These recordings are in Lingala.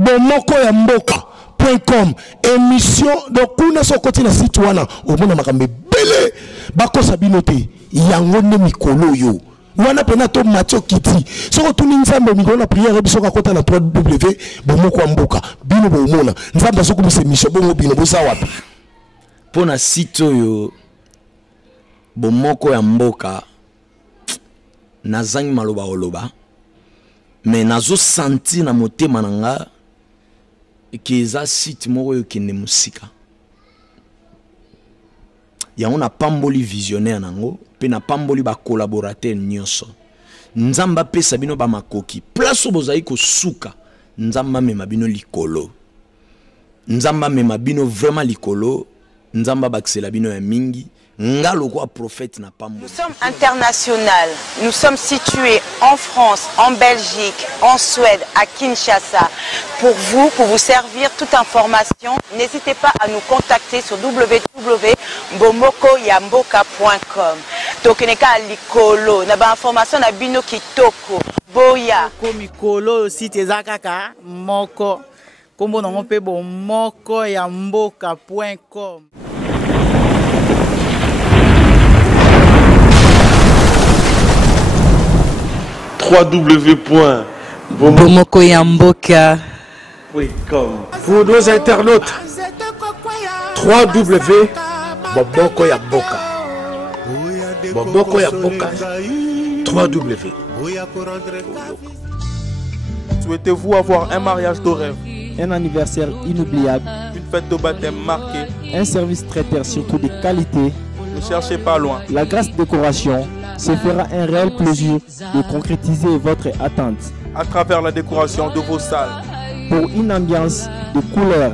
bomoko ya mboka.com émission donc kuna so côté na site wana au mona makambe belé bakosa binote yango ne mikolo yo wana pena to Mathieu Kiti soko tuni nzambe mikolo na prière biso ka kota na 3W bomoko ya mboka bino bomona nzambe soko mise mission bongo bino bosa wapi pona site yo bomoko ya mboka nazangi maloba oloba mais nazo senti na motema nanga que eza site moko yo kende musika yango na pamboli visionnaire nango pe na pamboli ba collaborateur nyonso nzamba pesa bino ba makoki place bozai ko suka nzamba mema bino likolo nzamba mema bino vraiment likolo nzamba baksela bino ya mingi. Nous sommes internationaux. Nous sommes situés en France, en Belgique, en Suède, à Kinshasa. Pour vous servir toute information, n'hésitez pas à nous contacter sur www.bomokoyamboka.com. Donc, likolo, na ba information na bino kitoko, boya. Mikolo site ezakaka moko. Kombo na pe bomokoyamboka.com. www.bomokoyamboka.com. Pour nos internautes, www.bomokoyamboka. Bomokoyamboka. 3W. Souhaitez-vous avoir un mariage de rêve, un anniversaire inoubliable, une fête de baptême marquée, un service traiteur surtout de qualité? Ne cherchez pas loin. La Grâce Décoration se fera un réel plaisir de concrétiser votre attente à travers la décoration de vos salles pour une ambiance de couleur.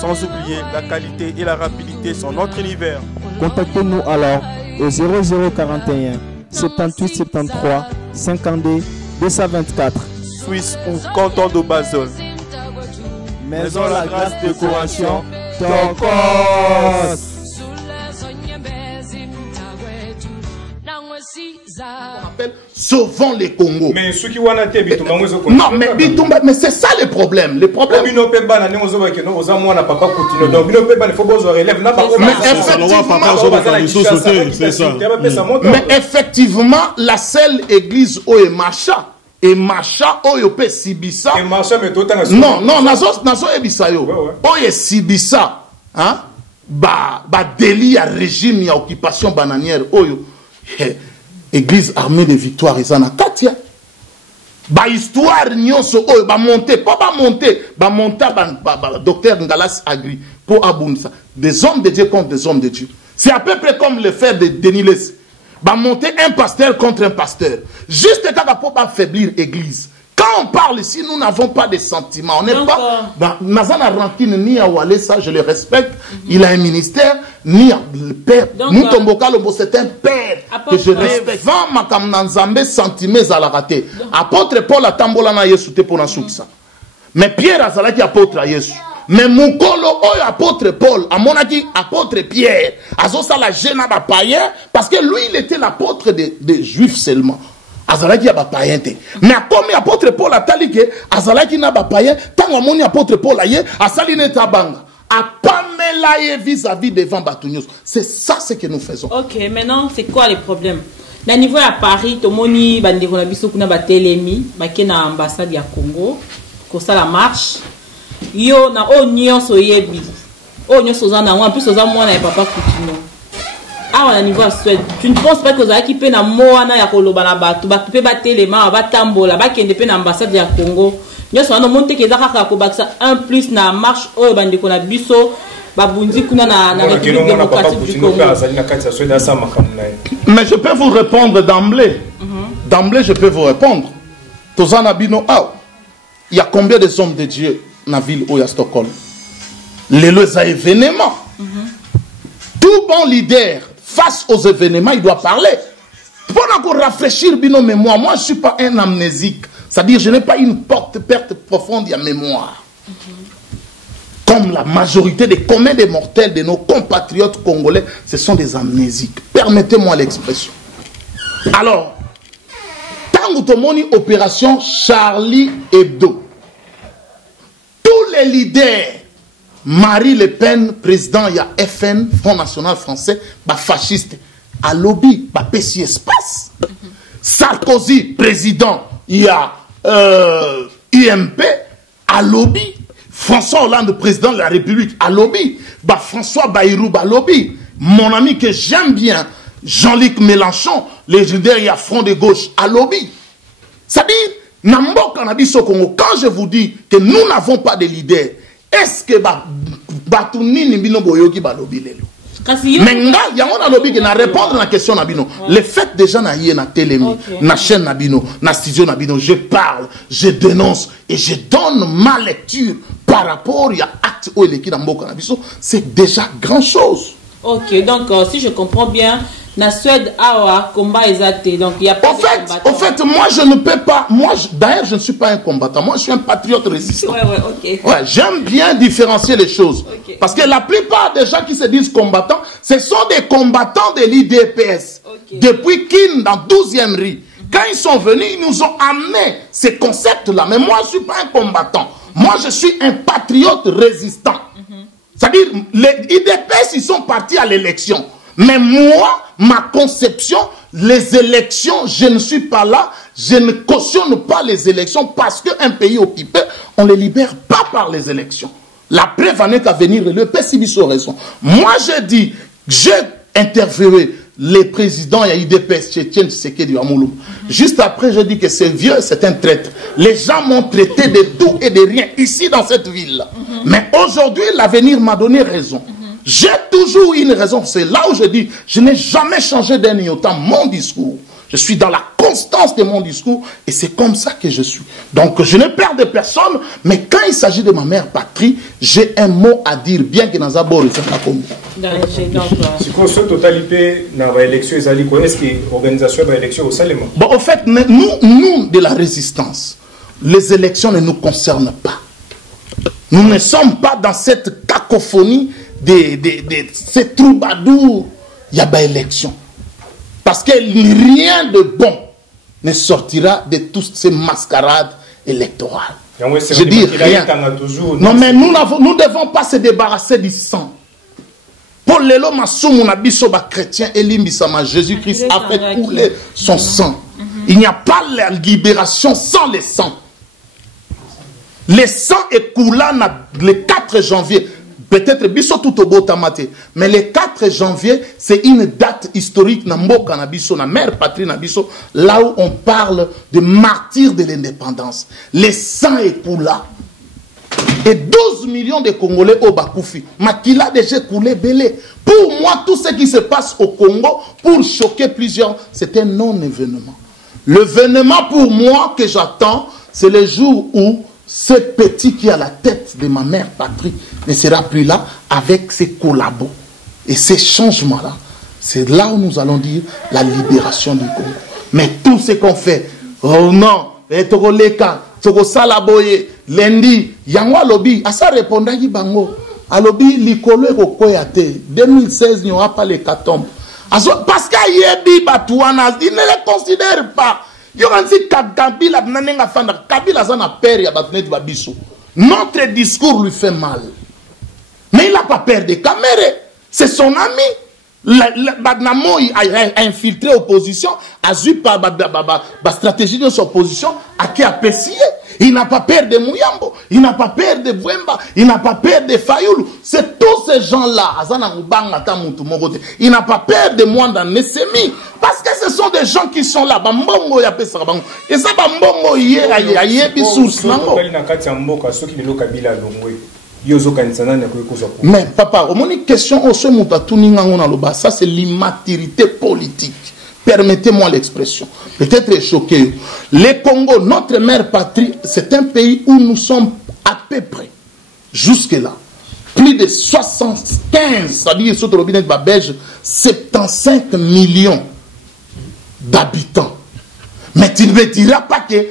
Sans oublier la qualité et la rapidité sont notre univers. Contactez-nous alors au 0041 78 73 52 224 Suisse ou canton de Basel. Maison La Grâce Décoration, ton cause. On appelle sauvons les Congo. Mais ceux qui ont été Bitumba, non, mais Bitumba, mais c'est ça le problème. Le problème. Mais effectivement, la seule église où est Macha. Et Macha, Oyope Sibisa. Non, non, Nazo Ebisayo. Oye Sibisa. Hein? Ba délit à régime, il y a occupation bananière. Oyo. Église armée de victoire, ils en ont Katia. Ba histoire, nyonso, oyo, ba monter, pas ba monter, ba monter, docteur Ngalas Agri, pour Abunsa. Des hommes de Dieu contre des hommes de Dieu. C'est à peu près comme le frère de Denis Les. Bah monter un pasteur contre un pasteur. Juste quand pour affaiblir l'église. Quand on parle ici, nous n'avons pas de sentiments. On n'est pas dans Nazana Rankine ni à Walesa, je le respecte. Il a un ministère, ni à le père. Moutomboka Lobo, c'est un père que je respecte. Vent makam nanzambe sentiments à la raté. Apôtre Paul a tambola na Yesu te pour ça. Mais Pierre a zalaki apôtre à Yesu. Mais Moukolo, apôtre Paul, à mon avis, apôtre Pierre, Azosa la gêne à païen, parce que lui, il était l'apôtre des Juifs seulement. Azalaki a païen. Mais comme apôtre Paul a taliqué, Azalaki n'a pas païen, tant que apôtre Paul a yé, a saline tabanga, a pamela vis-à-vis devant Batounios. C'est ça ce que nous faisons. Ok, maintenant, c'est quoi les problèmes? Dans le niveau à Paris, tout le monde bandeko na biso kuna batelemi, bakena ambassade ya Congo, ko ça la marche. Yo na o nyonso yebi o nyonso za na en plus oza mwana ya papa Coutinho ah on a niveau à Suède. Tu ne penses pas que oza ki pe na mwana ya koloba na batu pe batelema batambola bakende pe na ambassade ya Congo nyonso na monte ke za kaka ko baksa un plus na marche o bandeko na biso babundi kuna na République démocratique du Congo. Mais je peux vous répondre d'emblée. D'emblée je peux vous répondre. Tozana bino il y a combien de hommes de Dieu dans la ville où il y a Stockholm? Les événements. Tout bon leader, face aux événements, il doit parler. Pour encore rafraîchir bino mémoire, moi je ne suis pas un amnésique. C'est-à-dire je n'ai pas une perte profonde de mémoire. Comme la majorité des communs des mortels de nos compatriotes congolais, ce sont des amnésiques. Permettez-moi l'expression. Alors, tant que tu as opération Charlie Hebdo, les leaders, Marie Le Pen, président, il y a FN, Front National Français, bah fasciste, à lobby, bah PC espace. Sarkozy, président, il y a IMP, à lobby. François Hollande, président de la République, à lobby. Bah François Bayrou, à lobby. Mon ami que j'aime bien, Jean-Luc Mélenchon, légendaire, il y a Front de gauche, à lobby. C'est-à-dire, quand je vous dis que nous n'avons pas de leader, est-ce que répondre à la question Nabino. Le fait déjà na télémi, na chaîne Nabino, na studio Nabino, je parle, je dénonce et je donne ma lecture par rapport à acte ou c'est déjà grand chose. Ok, donc si je comprends bien, la Suède a combat exacté, donc il y a pas au fait, moi je ne peux pas, d'ailleurs je ne suis pas un combattant, moi je suis un patriote résistant. Ouais, j'aime bien différencier les choses. Parce que la plupart des gens qui se disent combattants, ce sont des combattants de l'IDPS. Depuis Kin, dans 12e rue. Quand ils sont venus, ils nous ont amené ces concepts-là. Mais moi je ne suis pas un combattant. Moi je suis un patriote résistant. C'est-à-dire, les IDPS, ils sont partis à l'élection. Mais moi, ma conception, les élections, je ne suis pas là, je ne cautionne pas les élections parce qu'un pays occupé, on ne les libère pas par les élections. La preuve en est à venir, le PCBIS a raison. Moi, je dis, j'ai interviewé les présidents, il y a IDPS, Tchétchène, Tshisekedi, Amouloum. Juste après, je dis que c'est vieux, c'est un traître. Les gens m'ont traité de tout et de rien ici dans cette ville. Mais aujourd'hui, l'avenir m'a donné raison. J'ai toujours une raison. C'est là où je dis, je n'ai jamais changé d'un iota mon discours. Je suis dans la constance de mon discours et c'est comme ça que je suis. Donc je ne perds de personne, mais quand il s'agit de ma mère patrie, j'ai un mot à dire, bien que dans un bon si on se totalité dans l'élection, est-ce que l'organisation de l'élection au Salema? Bon, en fait, nous de la résistance, les élections ne nous concernent pas. Nous ne sommes pas dans cette cacophonie de ces troubadours. Il y a des élections. Parce que rien de bon ne sortira de toutes ces mascarades électorales. Je dis rien. Non, mais nous ne devons pas se débarrasser du sang. Pour les lois, chrétien et l'imbissama, Jésus-Christ a fait couler son sang. Il n'y a pas la libération sans le sang. Le sang est coulé le 4 janvier. Peut-être biso tout au beau tamate, mais le 4 janvier, c'est une date historique na mboka na biso, na mère patrie na biso, là où on parle de martyrs de l'indépendance. Le sang est coulé. Et 12 millions de Congolais au Bakoufi. Makila déjà coulé belé. Pour moi, tout ce qui se passe au Congo, pour choquer plusieurs, c'est un non-événement. L'événement pour moi que j'attends, c'est le jour où ce petit qui est à la tête de ma mère patrie ne sera plus là avec ses collabos. Et ces changements-là, c'est là où nous allons dire la libération du Congo. Mais tout ce qu'on fait, oh non, Etogoleka, Togosalaboye, Lendi, Yangwa Lobby, à ça répondra Yibango. À Lobby, l'Ikolo et Kokoyate, 2016, il n'y aura pas les catombes. Parce qu'il y a des Batouanas, ils ne les considèrent pas. Notre discours lui fait mal. Mais il n'a pas peur de caméras. C'est son ami. Badnamo a infiltré l'opposition, a vu la stratégie de son opposition, a qui a apprécié. Il n'a pas peur de Mouyambo, il n'a pas peur de Bwemba, il n'a pas peur de Fayoulou. C'est tous ces gens-là. Il n'a pas peur de Mwanda Nesemi. Parce que ce sont des gens qui sont là. Et ça, mais papa, une question, ça c'est l'immaturité politique. Permettez-moi l'expression. Peut-être choqué. Le Congo, notre mère patrie, c'est un pays où nous sommes à peu près, jusque-là, plus de 75, c'est-à-dire sur le robinet de Babège, 75 millions d'habitants. Mais tu ne me diras pas que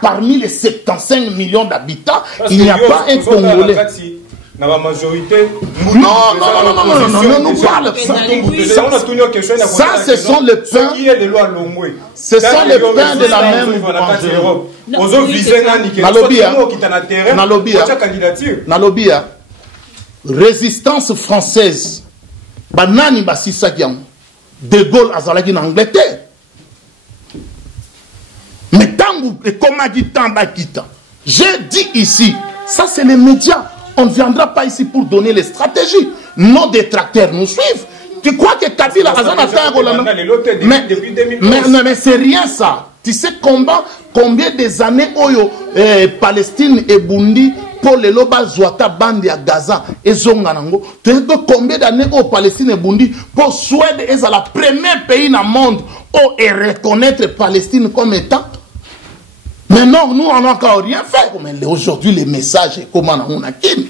parmi les 75 millions d'habitants, il n'y a pas un Congolais. Dans la majorité, non, nous parlons ça, ce sont les pains. Ce sont les pains de la même boulangerie. Ozo viser nani ke Nalobia résistance française banani basisa kiam De Gaulle azalaki en Angleterre. Mais tangu et comme a dit Tamba Kita, j'ai dit ici, ça c'est les médias. On ne viendra pas ici pour donner les stratégies. Nos détracteurs nous suivent. Tu crois que Kabila mais c'est rien ça. Tu sais combien des années Oyo Palestine et Bundi pour les loba Zwata bandi à Gaza et Zonganango. Tu sais combien d'années au Palestine et Bundi pour Suède est la premier pays dans le monde où reconnaître Palestine comme état. Mais non, nous on n'a encore rien fait. Mais aujourd'hui les messages comment on a qui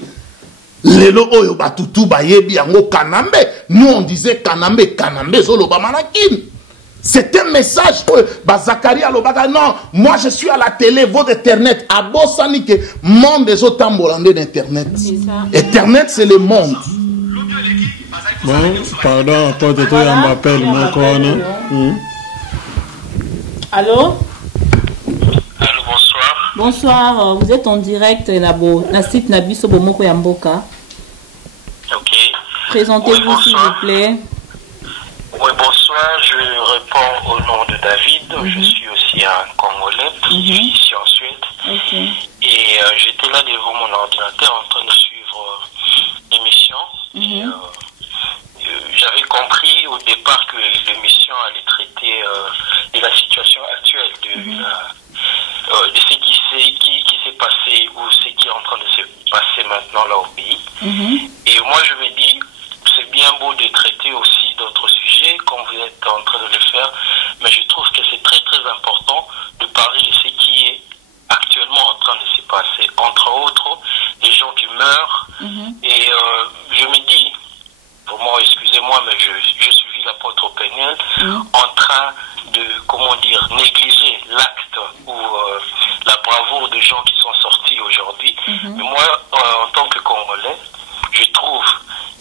Lelo oyo batutu bayebi yango Kanambe. Nous on disait Kanambe zolo bamanakin. C'est un message que Zachary Alobaka, non, moi je suis à la télé, votre Internet, à Bossani que monde des autres tambolandais d'Internet. Internet c'est le monde. Bon, pardon, porte toi un appel, mon corps. Allô? Allô, bonsoir. Bonsoir, vous êtes en direct la site Nabiso Bomoko Yamboka. Ok. Présentez-vous oui, s'il vous plaît. Oui, bonsoir, je réponds au nom de David, je suis aussi un Congolais, je suis ici en Suède. Et j'étais là devant mon ordinateur en train de suivre l'émission. J'avais compris au départ que l'émission allait traiter de la situation actuelle, de ce qui s'est passé ou ce qui est en train de se passer maintenant là au pays. Et moi je me dis, c'est bien beau de traiter aussi d'autres sujets comme vous êtes en train de le faire, mais je trouve que c'est très très important de parler de ce qui est actuellement en train de se passer. Entre autres, les gens qui meurent. Et je me dis, vraiment excusez-moi, mais je suis l'apôtre Péniel en train de, comment dire, négliger l'acte ou la bravoure des gens qui sont sortis aujourd'hui. Mais moi, en tant que Congolais, je trouve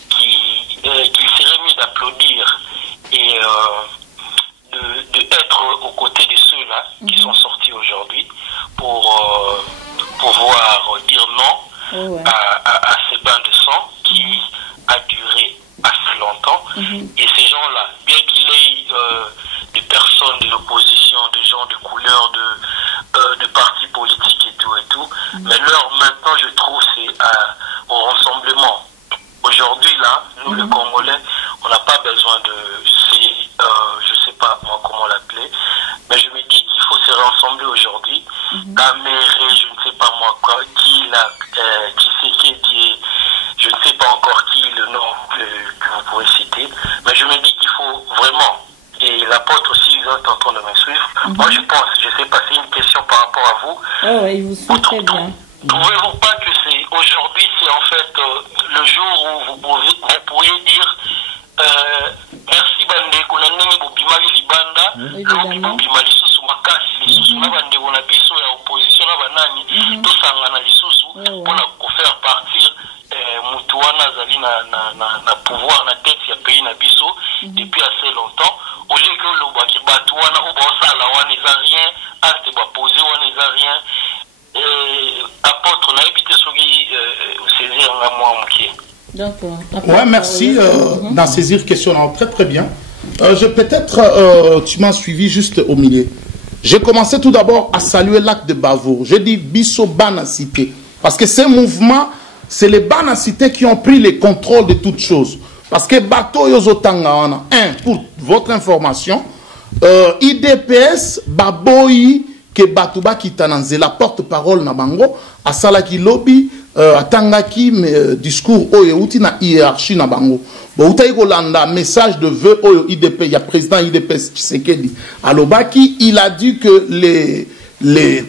qu'il serait mieux d'applaudir et d'être aux côtés de ceux-là qui sont sortis aujourd'hui pour pouvoir dire non à ces bains de sang qui a duré assez longtemps. Et ces gens-là, bien qu'il y ait des personnes de l'opposition, des gens de couleur, de partis politiques et tout, mais l'heure maintenant, je trouve, c'est au rassemblement. Aujourd'hui, là, nous, les Congolais, on n'a pas besoin de ces, je sais pas moi comment l'appeler, mais je me dis qu'il faut se rassembler aujourd'hui. Caméré, je ne sais pas moi quoi, qui c'est qui, je ne sais pas encore qui le nom que vous pouvez citer, mais je me dis qu'il faut vraiment, et l'apôtre aussi, ils sont en train de me suivre. Moi, je pense, je sais pas, c'est une question par rapport à vous. Oh, oui, vous suivez très bien. Trouvez-vous pas que c'est aujourd'hui, c'est en fait le jour où vous pourriez dire merci bandeko na ndenge bobimali libanda lobi bobima lisusu makasi lisusu na bandeko na biso ya opposition na banani tosangana lisusu mpona kofaire partir mutu wana azali na pouvoir na tête ya pays na biso depuis assez longtemps au lieu que olobaki bato wana o baosala wana eza rien acte bapose wana eza rien. Apôtre, on a évité ce saisir un mois moutier. Ouais, merci d'en saisir question très très bien. Peut-être tu m'as suivi juste au milieu. J'ai commencé tout d'abord à saluer l'acte de Bavour. J'ai dit Bisso Banacité. Parce que ces mouvements, c'est les Banacités qui ont pris le contrôle de toutes choses. Parce que Bato Yozotanga, pour votre information, IDPS, Baboyi, que Batouba Kitananze, la porte-parole na bango, a salaki lobby, a tangaki discours oyeuti na hiérarchie na bango. Bon, utaï Golanda, message de vœux oyo IDP, il y a président IDP Tshisekedi. Alobaki, il a dit que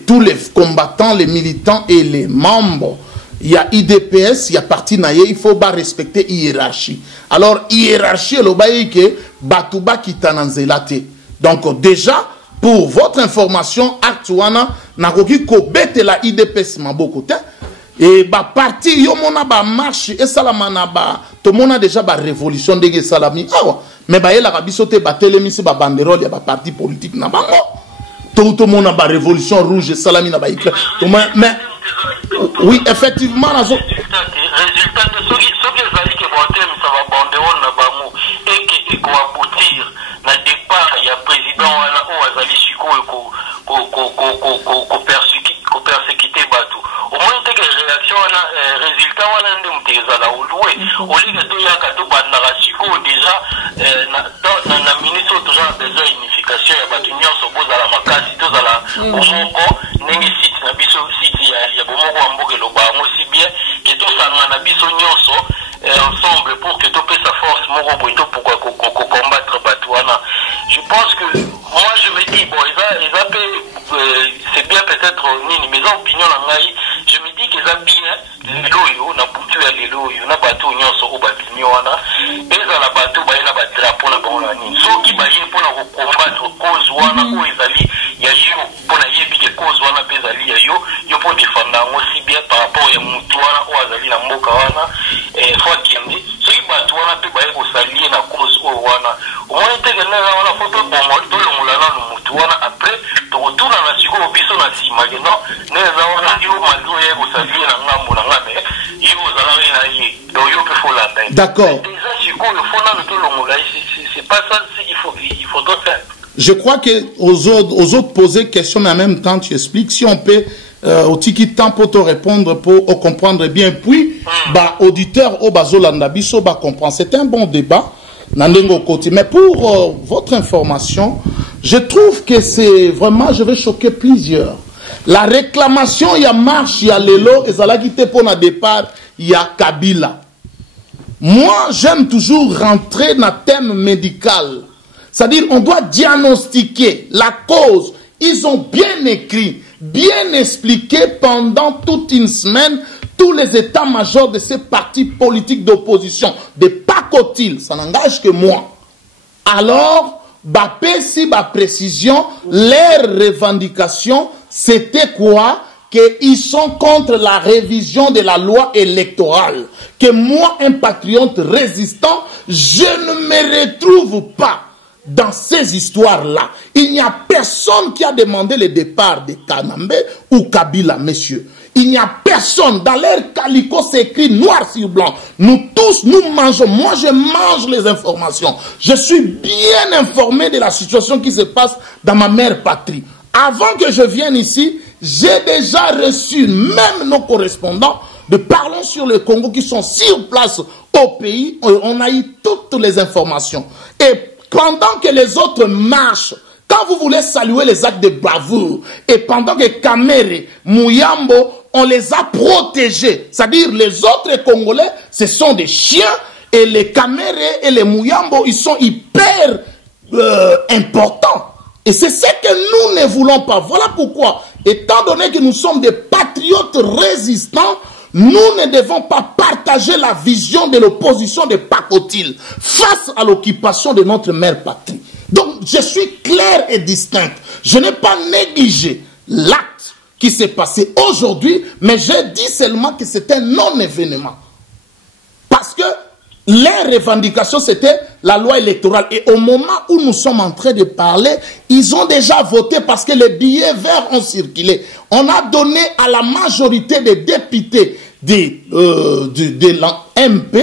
tous les combattants, les militants et les membres, il y a IDPS, il y a parti naye, il faut pas respecter hiérarchie. Alors, hiérarchie, l'obaï que Batouba Kitananze late. Donc, déjà, pour votre information, actuellement, nakoki kobete la IDPS maboko te. Et ba parti yo mona ba marche et salamana ba to mona déjà ba révolution de salami awa mais ba yela biso te ba telemisi ba banderole ya ba parti politique na bango. tout le monde a la révolution rouge et salami na ba éclair. Mais oui, effectivement, la zone. Résultat de ce qui est voté, ça va bander on na bamu et qui va aboutir na départ il y a président wala o azali siko ko persécuter batu. Au moins que réaction na résultat wala ndi mteza la loué. Au lieu de ya ka to bandara siko déjà na ministre toujours déjà unification ya batu nyonso bozala makasi tozala bomoko nengi site na biso site ya bomoko amboke lo bango si bien que tout ça na biso nyonso ensemble pour que tout sa force moko boito pourquoi combattre Batouana. Je pense que moi je me dis bon c'est bien peut-être nini mais en opinion na ngai je me dis que ça bien lelo na butu ya lelo na bato nyonso o babinyo wana eza la bato ba ina ba drapeau na bango nini so ki ba ye pour na combattre cause wana o ezali ya yo pour na yebi que cause wana bezali ya yo pour défendre aussi bien par rapport ya mutu wana o azali na mboka wana fois kiendi so ki bato wana pe ba ye ko salie na cause o wana au moins te na wana photo bon to lo mulana no mutu wana après to retourna na siko biso na sima que non ne za wana yo mazo ye ko salie na ngambo na ngame yo zala na ye do yo pe faut la dai. D'accord. Déjà siko yo faut na to lo mulai c'est pas ça il faut d'autres faire. Je crois que aux autres poser question mais en même temps tu expliques si on peut au tiki temps pour te répondre pour comprendre bien puis bah auditeur au bazolanda biso ba comprendre c'est un bon débat nandengo côté mais pour votre information je trouve que c'est vraiment je vais choquer plusieurs la réclamation il y a marche il y a lelo et ça l'a quitté pour na départ il y a Kabila. Moi j'aime toujours rentrer dans le thème médical. C'est-à-dire, on doit diagnostiquer la cause. Ils ont bien écrit, bien expliqué pendant toute une semaine tous les états-majors de ces partis politiques d'opposition. De Pacotil, ça n'engage que moi. Alors, si précision, leur revendication, c'était quoi? Qu'ils sont contre la révision de la loi électorale. Que moi, un patriote résistant, je ne me retrouve pas dans ces histoires-là. Il n'y a personne qui a demandé le départ de Kanambe ou Kabila, messieurs. Il n'y a personne. Dans leur calico, c'est écrit noir sur blanc. Nous tous, nous mangeons. Moi, je mange les informations. Je suis bien informé de la situation qui se passe dans ma mère patrie. Avant que je vienne ici, j'ai déjà reçu même nos correspondants de Parlons sur le Congo qui sont sur place au pays. On a eu toutes les informations. Et pendant que les autres marchent, quand vous voulez saluer les actes de bravoure, et pendant que Kamere, Mouyambo, on les a protégés, c'est-à-dire les autres Congolais, ce sont des chiens, et les Kamere et les Mouyambo, ils sont hyper importants. Et c'est ce que nous ne voulons pas. Voilà pourquoi, étant donné que nous sommes des patriotes résistants, nous ne devons pas partager la vision de l'opposition de Pacotil face à l'occupation de notre mère patrie. Donc, je suis clair et distinct. Je n'ai pas négligé l'acte qui s'est passé aujourd'hui, mais j'ai dit seulement que c'était un non-événement. Parce que les revendications, c'était la loi électorale. Et au moment où nous sommes en train de parler, ils ont déjà voté parce que les billets verts ont circulé. On a donné à la majorité des députés de la MP,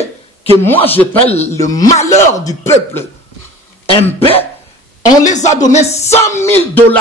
que moi j'appelle le malheur du peuple MP, on les a donné 100 000 $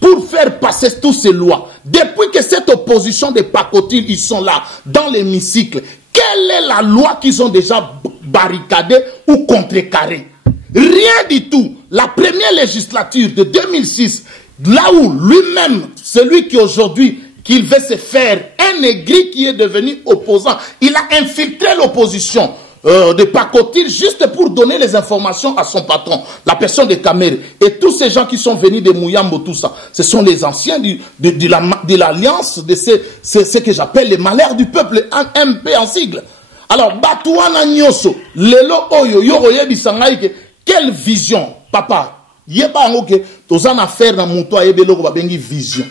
pour faire passer toutes ces lois. Depuis que cette opposition de Pacotil, ils sont là, dans l'hémicycle, quelle est la loi qu'ils ont déjà barricadée ou contrecarrée? Rien du tout. La première législature de 2006, là où lui-même, celui qui aujourd'hui, qu'il veut se faire un aigri qui est devenu opposant, il a infiltré l'opposition de Pacotil juste pour donner les informations à son patron, la personne de Kamere. Et tous ces gens qui sont venus de Mouyambo, tout ça, ce sont les anciens de l'alliance de ce que j'appelle les malheurs du peuple, MP en sigle. Alors, Batouana Nyoso, Lelo Oyo, Yoroye Bisangaïke, quelle vision, papa? Yeba Angoke, tozan affaire na mouto ayebelo ko babengi vision.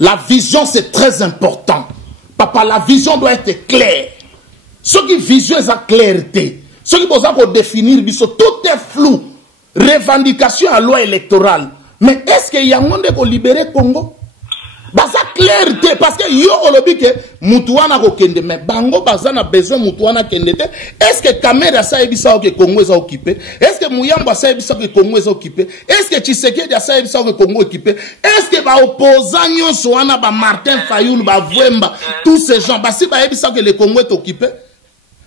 La vision, c'est très important. Papa, la vision doit être claire. Ce qui vision est la clarté. Ce qui peut définir, tout est flou. Revendication à loi électorale. Mais est-ce qu'il y a un monde pour libérer Congo? Baza clarté parce que yo olobi que mutuana ko kende mais bango baza na besoin mutuana kende te. Est-ce que Kamera sa ebisa que Congo est occupé? Est-ce que Muyamba sa ebisa que Congo est occupé? Est-ce que Tshisekedi sa ebisa que Congo est occupé? Est-ce que ba opposants nyonso wana ba Martin Fayoul ba Vwemba tous ces gens basi ba ebisa que le Congo est occupé?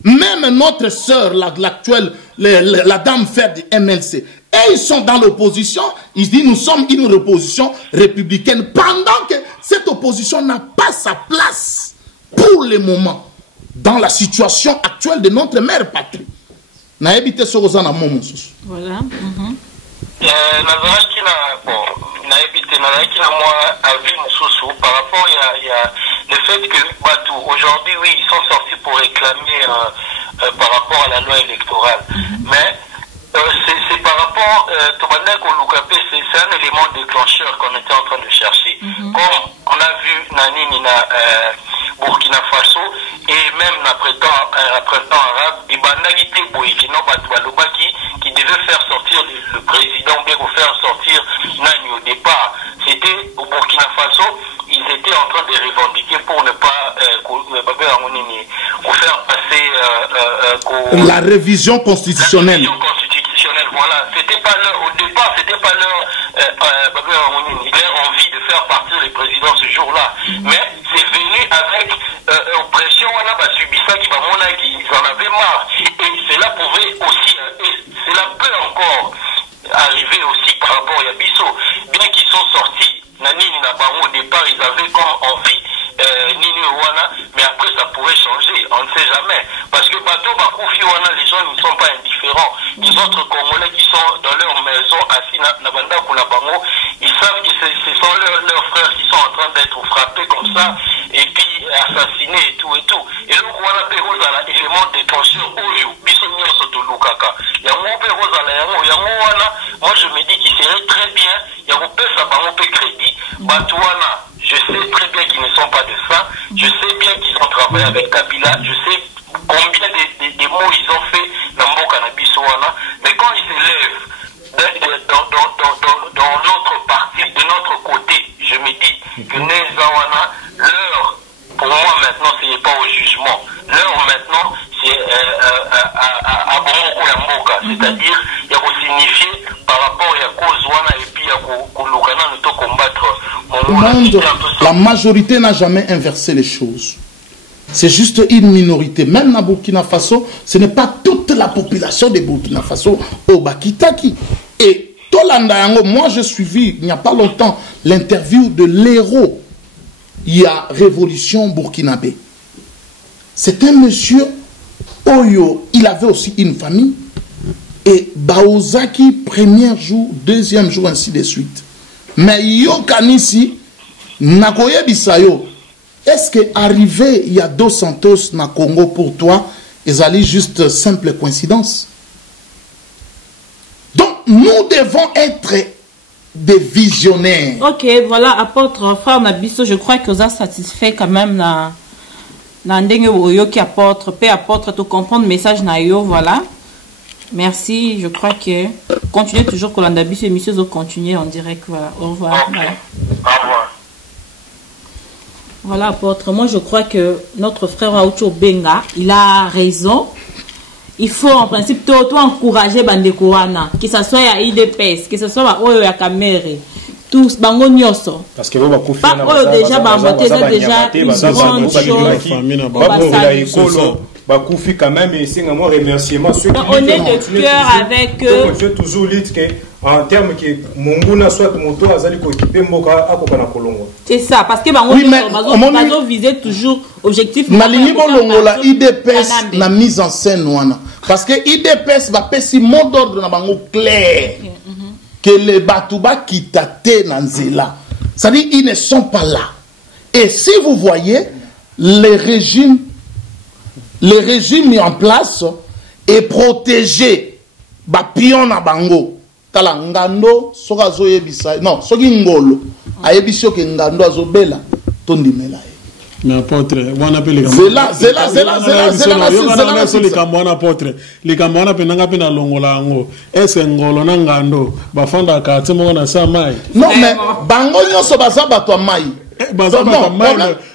Même notre sœur l'actuelle la dame faire du MLC. Et ils sont dans l'opposition, ils disent nous sommes une opposition républicaine pendant que cette opposition n'a pas sa place pour le moment dans la situation actuelle de notre mère patrie. Na habité sur Ozana Momosus. Voilà. Par rapport à le fait que Batou, aujourd'hui, oui, ils sont sortis pour réclamer par rapport à la loi électorale. Mais c'est par rapport, c'est un élément déclencheur qu'on était en train de chercher. Comme on a vu Nani na Burkina Faso et même na printemps arabe, et banalité Boïkino Batoualobaki qui devait faire sortir le président, bien faire sortir Nani au départ. C'était au Burkina Faso, ils étaient en train de revendiquer pour ne pas faire passer la révision constitutionnelle. Voilà, c'était pas leur, au départ, c'était pas leur envie de faire partir les présidents ce jour-là. Mais c'est venu avec oppression, on a subi ça qui ils en avaient marre. Et cela pouvait aussi, cela peut encore arriver aussi par rapport à Bisso. Bien qu'ils sont sortis, Nani Nabarou au départ, ils avaient comme envie Nini Ouana, mais après ça pourrait changer, on ne sait jamais. Parce que Bateau Bakoufi Ouana, les gens ne sont pas indifférents. Les autres Congolais qui sont dans leur maison assis na Banda Kulabango, ils savent que ce sont leurs frères qui sont en train d'être frappés comme ça, et puis assassinés et tout et tout. Et donc Ouana Péroz a l'élément déclencheur Oyo, Bissonio Sotolukaka. Yango Péroz a Yango Ouana, moi je me dis qu'il serait très bien, Yango Pesa Bango Pe Crédit, Batouana. Je sais très bien qu'ils ne sont pas de ça. Je sais bien qu'ils ont travaillé avec Kabila. Je sais combien de mots ils ont fait dans mon cannabis. Mais quand ils s'élèvent dans notre parti, de notre côté, je me dis que Nezawana, l'heure, pour moi maintenant, ce n'est pas au jugement. L'heure maintenant, c'est à Bomoko Yamboka. C'est-à-dire, il y a signifier par rapport à Kozwana et puis à Kolukana, nous devons combattre. La majorité n'a jamais inversé les choses. C'est juste une minorité. Même à Burkina Faso, ce n'est pas toute la population de Burkina Faso au Bakitaki. Et Tolanda Yango, moi j'ai suivi il n'y a pas longtemps l'interview de l'héros. Il y a Révolution Burkinabé. C'est un monsieur Oyo, il avait aussi une famille. Et Baozaki, premier jour, deuxième jour, ainsi de suite. Mais yo kanisi nakoye bisayo. Est-ce que arriver il y a Dos Santos na Congo pour toi, ils allaient juste simple coïncidence? Donc nous devons être des visionnaires. Ok, voilà, apôtre frère Nabiso, je crois que vous avez satisfait quand même na ndenge oyo qui apôtre, peu apôtre, tout comprendre le message na yo, voilà. Merci, je crois que continuez toujours Kolanda Biso et Monsieur Zo continuer en direct. Voilà, au revoir. Okay. Voilà. Au revoir. Voilà, apôtre. Moi, je crois que notre frère Aoucho Benga, il a raison. Il faut en principe tout encourager Bandekouana, que ce soit à IDPS, que ce soit à Oyo ya Kamere, tous Bango Nyoso. Parce que vous déjà déjà une grande chose. Bakoufi quand même et c'est un remerciement ceux qui on est de cœur avec eux. Je toujours dit que en termes que Monguna soit moto azali ko équiper mboka akokana kolongo. C'est ça parce que bango bazo viser toujours objectif Malini bolongo la IDPS la mise en scène wana parce que IDPS va pesi mot d'ordre na bango clair que les Batouba kitate nanzela. Ça dit ils ne sont pas là. Et si vous voyez les régimes mis en place et protégé bapion na bango tala ngando soka zo yebisa non soki ngolo ayebisio ke ngando azobela tondimela Mais apôtre, on appelle les Zela les Cambouana apôtre. Les Cambouana penanga pena longolango. Est-ce ngolo nangando? Bafanda kate mo na sa mai. Non mais bango nyonso baza bato mai.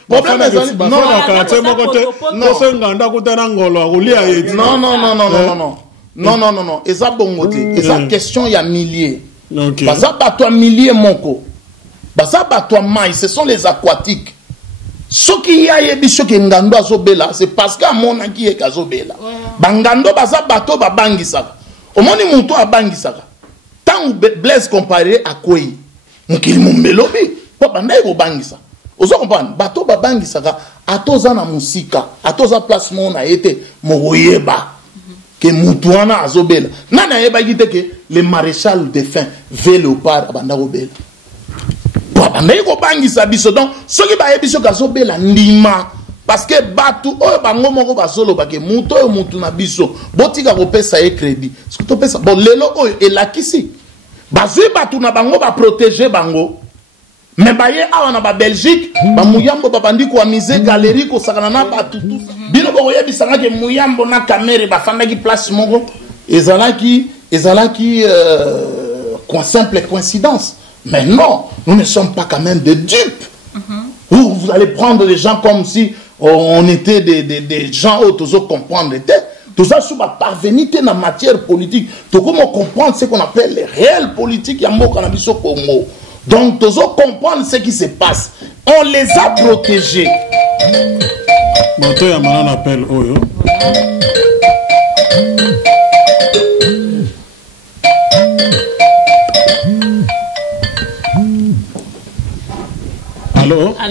Problème est non kate mo kote. Non se nganda kutana ngolo akulia yeti. Non. Eza bongote. Eza question ya milliers. Baza bato milliers moko. Baza bato mai, ce sont les aquatiques. Ce qui a yebi ce qui ngando azobela, c'est parce que mon qui est azobela. Bangando baza bato ba bangisaka. Omoni muntu abangisaka. Tant Blaise comparé à Koi. Mukili mumbelobi, po banda ego bangisa. Ozo comprendre, bato ba bangisaka atoza na musika, atoza place mon a été moyeba. Que mutuana azobela. Nana yeba gite que le maréchal de fin ve léopard abanda obela. Mais il faut bangisa biso donc ceux qui baye biso kazobela ndima parce que batu oyo bango moko basolo bake muto oyo mutu na biso botika kopesa ye crédit ce que to pesa bon lelo oyo elakisi bazui batu na bango ba protéger bango mais baye awa na ba Belgique ba muyambo babandi ko amiser galerie ko sakana na batu tout bino boko yebisanga ke muyambo na camera ba fandaki place moko ezalaki simple coïncidence. Mais non, nous ne sommes pas quand même des dupes. Vous allez prendre les gens comme si on était des gens autres comprendre. Tout ça, sous ma parvenité dans la matière politique. Tout comme on comprend ce qu'on appelle les réels politiques, il y a mot cannabis au Congo. Donc, tout ça, comprendre ce qui se passe. On les a protégés. Bon, toi, il y a un appel. Allô?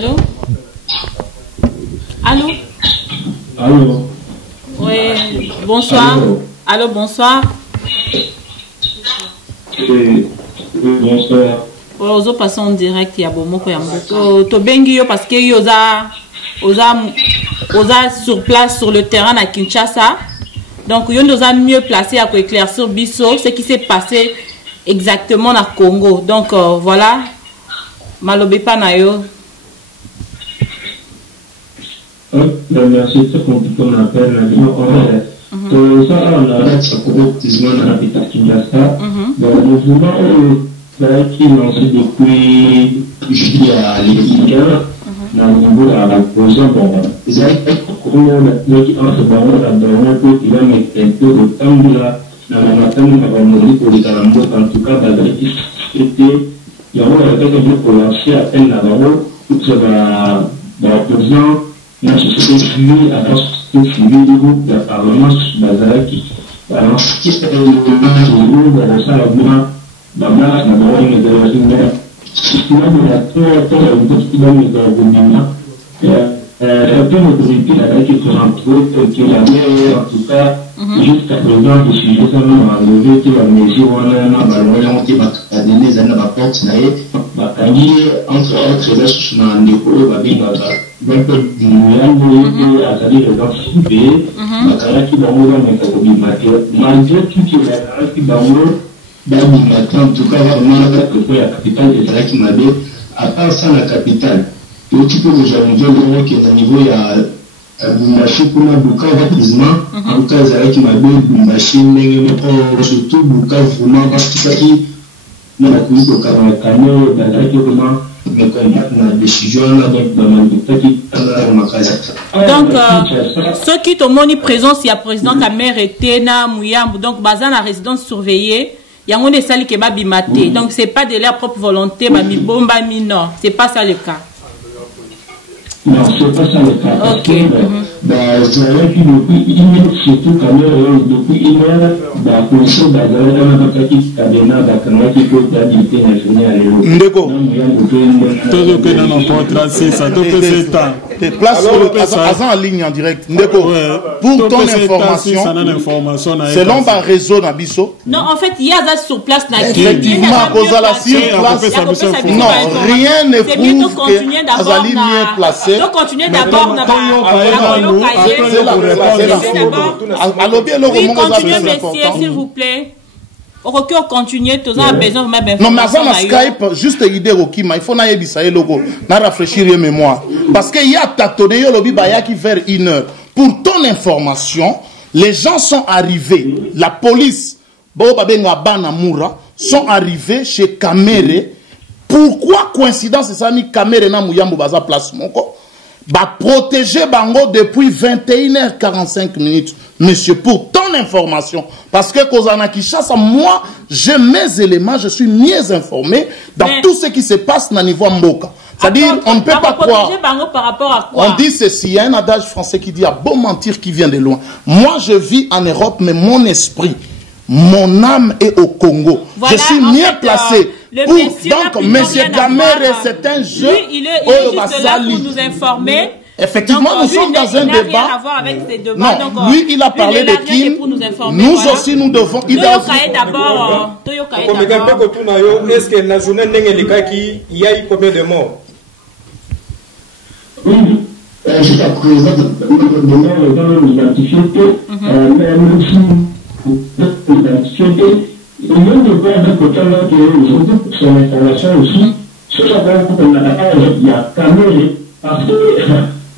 Oui, bonsoir. Allô, bonsoir. Bonsoir. Ozo passe en direct, il y a bon mot to bengi yo parce que yo oza sur place sur le terrain à Kinshasa. Donc yo nous a mieux placé à éclaircir biso ce qui s'est passé exactement à Congo. Donc voilà. Malobe pa na yo. Merci, c'est compliqué, on appelle la ligne horaire. Ça, on arrête ça pour baptisement dans la ville de Kinshasa. Dans le mouvement qui est lancé depuis juillet à l'équipe, dans le niveau de la position, bon, ils ont été comment on a qui entre dans la dernière qui va mettre un peu de temps là, dans la matin, on va mourir pour les calambo, en tout cas, dans la qui était, il y a un peu pour lancer à peine la barre, pour que la position. La société civile, la société civile du groupe de Parlement Bazaraki, alors, qui est le groupe de la salle de la base de la ligne de la ligne. Si on a un petit peu de gouvernement, peu d'autorité là qui sont entre autres, qui est la meilleure, en tout cas, jusqu'à présent, je suis justement enlevé, qui va me dire, on a un ballon, qui va donner les années à la porte, entre autres, là, je suis dans le dépôt, va bien donc malgré tout qui en tout cas vraiment la capitale qui m'a dit à part ça la capitale le type de gens qui est au niveau il y a Bumbashi pour la Bukavu précisément en tout cas qui m'a dit Bumbashi mais surtout Bukavu vraiment parce que ça qui dans la commune de Kamakano dans la qui vraiment donc ceux qui te montrent présence il y a président Kamer était na Muyambu donc bazan la résidence surveillée il y a des salles qui bimate donc c'est pas de leur propre volonté mi bomba mi non c'est pas ça le cas. Non, c'est pas ça le cas. Ok. J'avais vu depuis une heure, surtout quand depuis une heure, la police a qui Kabena, qui peut d'habiter ingénieur. Ndeko. Tout ce que nous avons tracé, ça te fait 7 ans. Place en ligne en direct. Ndeko. Pour ton information, selon ma réseau Nabiso. Non, en fait, il y a ça sur place. Effectivement, à cause de la place. Non, rien ne prouve que Azali mieux placé. Donc, continuez d'abord. Oui, continuez, messieurs, s'il vous plaît. OK, continuer, tu as besoin de non, mais avant la Skype, juste l'idée, il faut que logo, na rafraîchir les mémoires. Parce qu'il y a tâtonné, qui vers 1 heure. Pour ton information, les gens sont arrivés, la police, sont arrivés chez Kamere. Pourquoi coïncidence c'est ça, ni Kamere na Mouyambo Baza place moko? Protéger Bango depuis 21h45 minutes. Monsieur, pour ton information, parce que Kozana Kishasa, moi, j'ai mes éléments, je suis mieux informé dans tout ce qui se passe dans le niveau Mboka. C'est-à-dire, on ne peut pas croire. Par rapport à quoi? On dit ceci, il y a un adage français qui dit, à bon mentir qui vient de loin. Moi, je vis en Europe, mais mon esprit, mon âme est au Congo. Voilà, je suis mieux placé. Donc, M. Gamere, c'est un jeu. Lui, il est juste là pour nous informer. Effectivement, donc, nous sommes dans un débat. Rien à voir avec ces débats. Non, donc, lui, il a parlé de Kim. Nous voilà. Aussi, nous devons. Il d'abord. Est-ce que la journée il y a eu combien de morts? Oui, jusqu'à présent, le maire est quand même identifié que, même si identifié que, il y a des points d'un côté là que aujourd'hui, pour son information aussi, ce soit qu'on n'a pas, il y a Kamere, parce que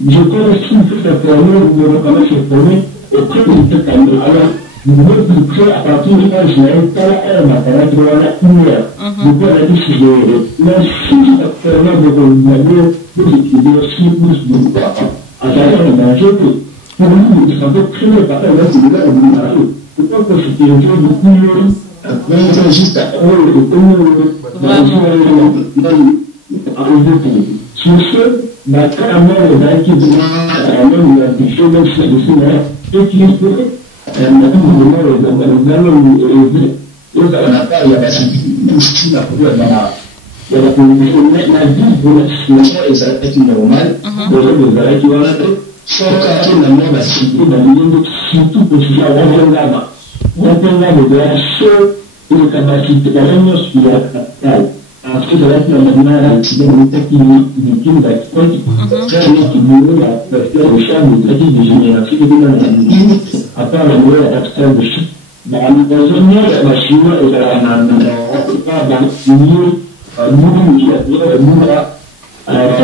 je connais si vous faites informer, vous devez quand même s'informer auprès de Kamere. Alors, vous devez vous créer à partir de quand je n'ai pas la heure, ma parole, tu vas la 1 heure. Vous pouvez la dire si je l'ai. Mais si vous permet de regarder, vous écrivez aussi plus de quoi. À travers le danger, pour nous, c'est un peu créé par là, c'est là, vous m'arrivez. Pourquoi que c'était un peu beaucoup mieux, même juste à sur ce, la caméra est là qui demande à des choses même si c'est de qui Ensuite, là, on a un accident qui à part la nouvelle accident de chute. Dans une machine,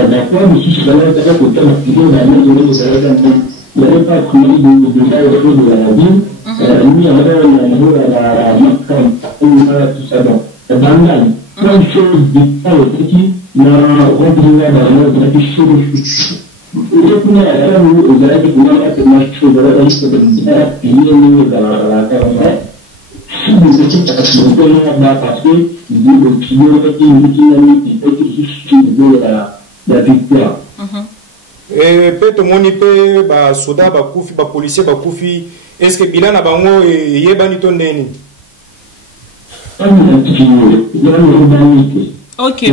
d'accord, mais si je vais être au temps activé, il n'y avait pas pris de ça au fond de la ville. Lui, on a tout ça. Donc, plein de choses de petit, il y a un représentant dans le chose. Je connais la femme où vous avez dit que vous avez une chose de la liste de l'île dans la caméra. Si vous étiez là parce que le client était une dynamique qui était de la victoire. Et peut-être moni pe ba soda ba kufi ba policier ba kufi est-ce que bilan na bango yebani to ndeni? Ok.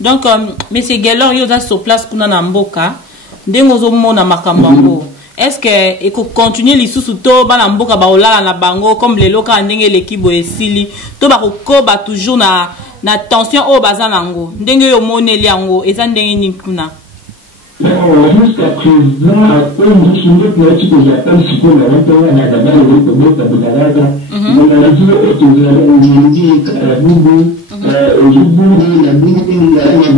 Donc, M. Gelor, il y a sur place pour nous mboka. Est-ce que faut continuer les sous-to mboka baola na bango comme les locaux ndenge l'équipe esili to ba koba toujours na tension au bazanango ndenge yo moneli yango eza ndenge ni kuna. Jusqu'à présent, comme je suis le petit que j'appelle ce qu'on a entendu à la base de l'État, on a dit que vous avez dit que la Bible, aujourd'hui, la Bible, la Bible,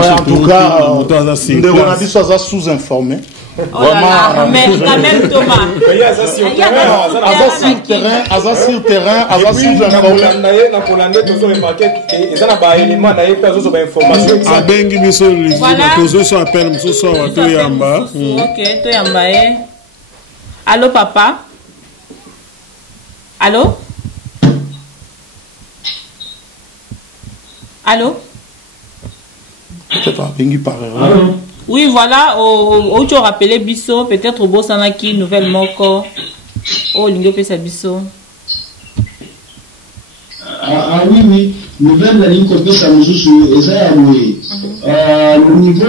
en tout cas, on a dit ça sous-informé. Oh là là, mais quand même Thomas. Aza sur terrain, Aza sur abengi biso tozo so appel mosusu wa to yamba. Ok, to yamba. Allô papa? Allô? Allô? Oui, voilà, au tu rappelé Bisso, peut-être au Bossanaki, nouvelle moko, au Lingo Pesa Bisso. Ah oui, nouvelle la ligne Pesa Bisso, et ça, oui. Au niveau,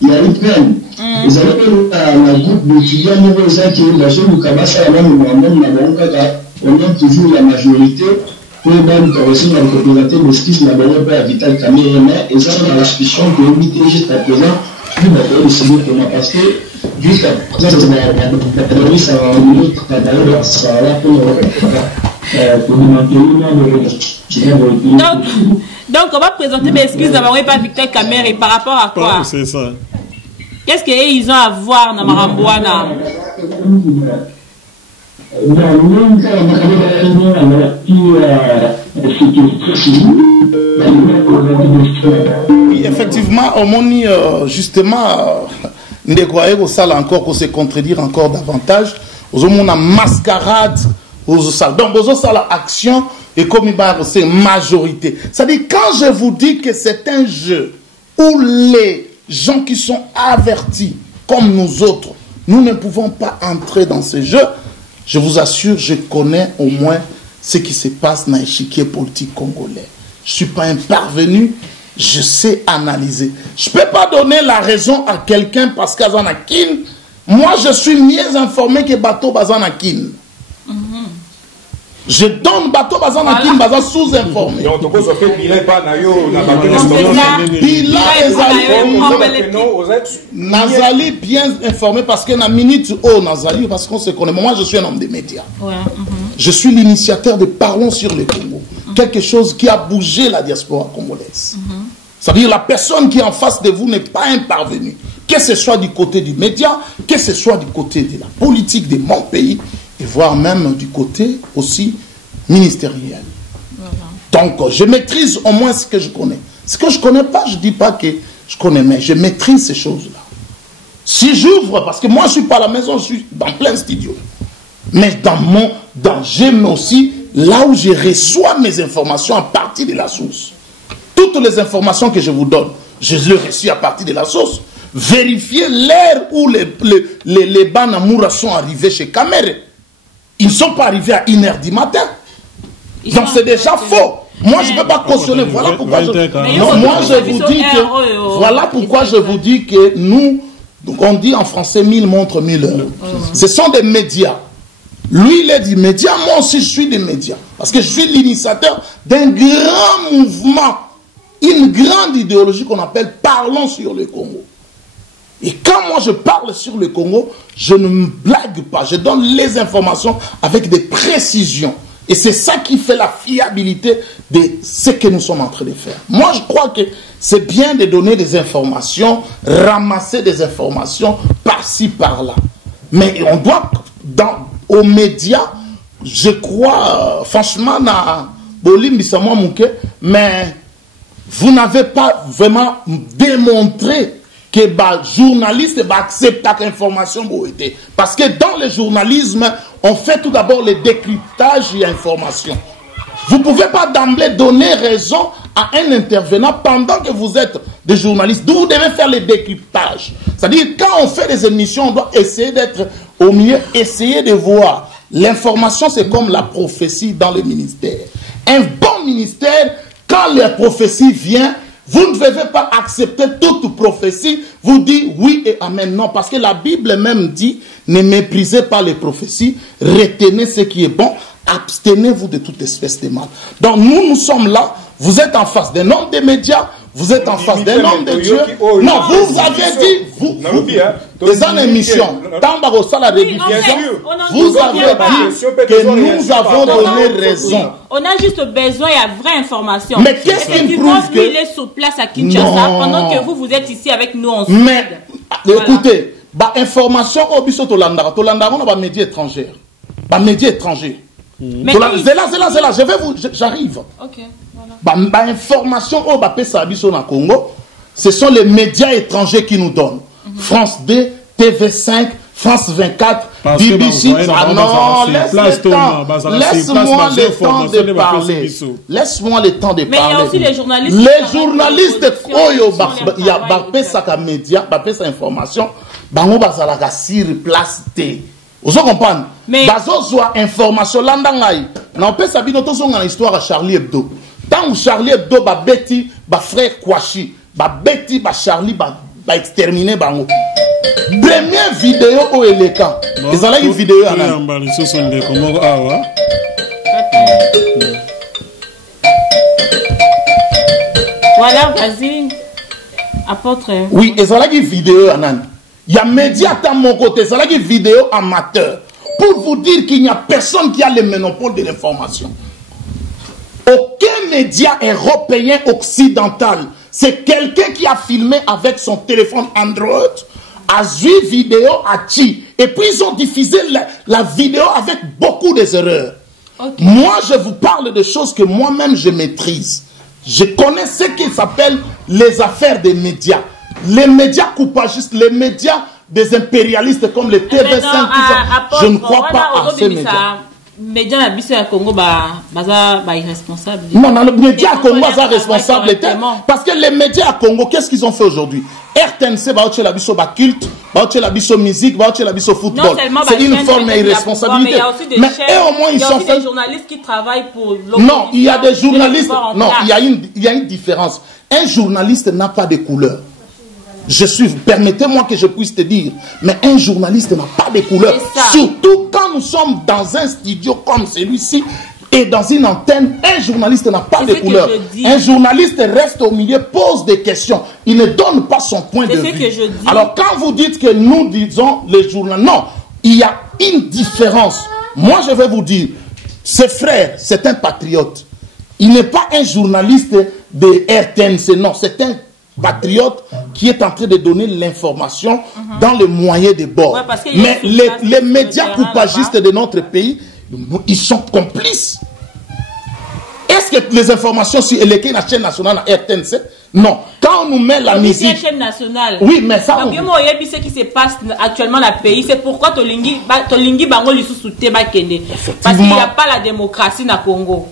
il y a une peine. Ils avaient la groupe d'étudiants, qui est la zone où Kabasa, on a toujours la majorité. Pour même aussi dans le coopératif de skis, la bonne paix à Vital Caméréna, et ça, on a la suspicion que l'unité jusqu'à présent, nous n'avons décidé comment parce que jusqu'à présent, ça va en autre période, ça va là pour donc, on va présenter mes excuses d'avoir pas Victor Caméré par rapport à quoi? C'est ça. Qu'est-ce qu'ils ont à voir dans Marambouana? Effectivement, au moni justement, ne croyez que ça encore qu'on se contredire encore davantage. Aux hommes on a mascarade aux salles. Donc aux autres salles action et comme il va c'est majorité. C'est-à-dire quand je vous dis que c'est un jeu où les gens qui sont avertis comme nous autres, nous ne pouvons pas entrer dans ce jeu. Je vous assure, je connais au moins ce qui se passe dans l'échiquier politique congolais. Je ne suis pas un parvenu, je sais analyser. Je ne peux pas donner la raison à quelqu'un parce qu'Azanakin, moi je suis mieux informé que Bato Bazanakin. Je donne Bato Bazanakin, Baza sous-informé. Nazali bien informé parce que na minute oh Nazali parce qu'on se connaît. Moi je suis un homme des médias. Je suis l'initiateur de Parlons sur le Congo. Quelque chose qui a bougé la diaspora congolaise. C'est-à-dire la personne qui est en face de vous n'est pas un parvenu. Que ce soit du côté du média, que ce soit du côté de la politique de mon pays, et voire même du côté aussi ministériel. Donc, je maîtrise au moins ce que je connais. Ce que je ne connais pas, je ne dis pas que je connais, mais je maîtrise ces choses-là. Si j'ouvre, parce que moi je ne suis pas à la maison, je suis dans plein studio. Mais j'aime aussi là où je reçois mes informations à partir de la source. Toutes les informations que je vous donne, je les reçois à partir de la source. Vérifiez l'heure où les Banamoura sont arrivés chez Caméré. Ils ne sont pas arrivés à 1h du matin. Donc c'est déjà faux. Moi je ne peux pas cautionner. Voilà pourquoi je vous dis que voilà pourquoi je vous dis que nous, donc on dit en français 1000 montres 1000 heures. Ce sont des médias. Lui il est des médias, moi aussi je suis des médias. Parce que je suis l'initiateur d'un grand mouvement, une grande idéologie qu'on appelle Parlons sur le Congo. Et quand moi je parle sur le Congo, je ne me blague pas, je donne les informations avec des précisions. Et c'est ça qui fait la fiabilité de ce que nous sommes en train de faire. Moi je crois que c'est bien de donner des informations, ramasser des informations par-ci, par-là. Mais on doit, aux médias, je crois, franchement, mais vous n'avez pas vraiment démontré que les journalistes acceptent cette information. Parce que dans le journalisme, on fait tout d'abord le décryptage et l'information. Vous ne pouvez pas d'emblée donner raison à un intervenant pendant que vous êtes des journalistes. Vous devez faire le décryptage. C'est-à-dire, quand on fait des émissions, on doit essayer d'être au milieu, essayer de voir. L'information, c'est comme la prophétie dans le ministère. Un bon ministère, quand la prophétie vient, vous ne devez pas accepter toute prophétie, vous dites oui et amen. Non, parce que la Bible même dit, ne méprisez pas les prophéties, retenez ce qui est bon, abstenez-vous de toute espèce de mal. Donc nous sommes là, vous êtes en face d'un homme des médias, vous êtes en face d'un homme de Dieu. Non, vous avez dit, vous des en émission, vous avez dit que nous avons donné raison. On a juste besoin de la vraie information. Mais qu'est-ce qui prouve que... il est sur place à Kinshasa pendant que vous êtes ici avec nous en Suède. Mais Écoutez, bah information au biso Tolandara, on a des médias étrangers. Bah médias étrangers. C'est là, j'arrive. Ok, voilà. Bah information au pesa biso na Congo, ce sont les médias étrangers qui nous donnent. France 2, TV5, France 24, BBC. Ah non, laisse-moi le temps de parler. Laisse-moi le temps de parler. Mais il y a aussi les journalistes. Les journalistes, il y a pesa média, pesa information, bango bazalaka sur place té. Vous comprenez? Mais bazozwa information landangai. Na pesa bino tozonga na histoire à Charlie Hebdo. Tant Charlie Hebdo ba beti ba frère Kouachi, ba beti ba Charlie ba exterminer bango. Première vidéo au Eleka. Ils ont une vidéo à la. Voilà, vas-y. Apôtre. Oui, ils ont une vidéo à la. Il y a médias à mon côté, ils ont une vidéo amateur. Pour vous dire qu'il n'y a personne qui a le monopole de l'information. Aucun média européen occidental. C'est quelqu'un qui a filmé avec son téléphone Android, a vu vidéo, a chi. Et puis ils ont diffusé la vidéo avec beaucoup d'erreurs. Okay. Moi, je vous parle de choses que moi-même je maîtrise. Je connais ce qui s'appelle les affaires des médias. Les médias coupagistes, les médias des impérialistes comme les TV5, je ne crois pas à ces médias. Médias na biso ya Congo baza irresponsable. Non, les médias à Congo sont responsables parce que les médias à Congo, qu'est-ce qu'ils ont fait aujourd'hui? RTNC va la biso ba culte, va la biso musique, va la biso football. C'est une forme d'irresponsabilité. Mais au moins ils sont fait. Il y a des journalistes qui travaillent pour l'opposition. Non, il y a des journalistes. Non, il y a une différence. Un journaliste n'a pas de couleur. Permettez-moi que je puisse te dire, mais un journaliste n'a pas de couleur. Surtout quand nous sommes dans un studio comme celui-ci et dans une antenne, un journaliste n'a pas de couleur. Un journaliste reste au milieu, pose des questions. Il ne donne pas son point de vue. Alors quand vous dites que nous disons les journalistes, non, il y a une différence. Moi je vais vous dire, ce frère, c'est un patriote. Il n'est pas un journaliste de RTNC, non, c'est un patriote qui est en train de donner l'information dans les moyens de bord. Ouais, mais les médias coupagistes de notre pays, ils sont complices. Est-ce que les informations sur la chaîne nationale à RTNC? Non. Quand on nous met la musique... C'est la chaîne nationale. Oui, mais ça... Donc, ce qui se passe actuellement dans le pays, c'est pourquoi Tolingi Bango Lissousouté Bakende. Parce qu'il n'y a pas la démocratie dans le Congo.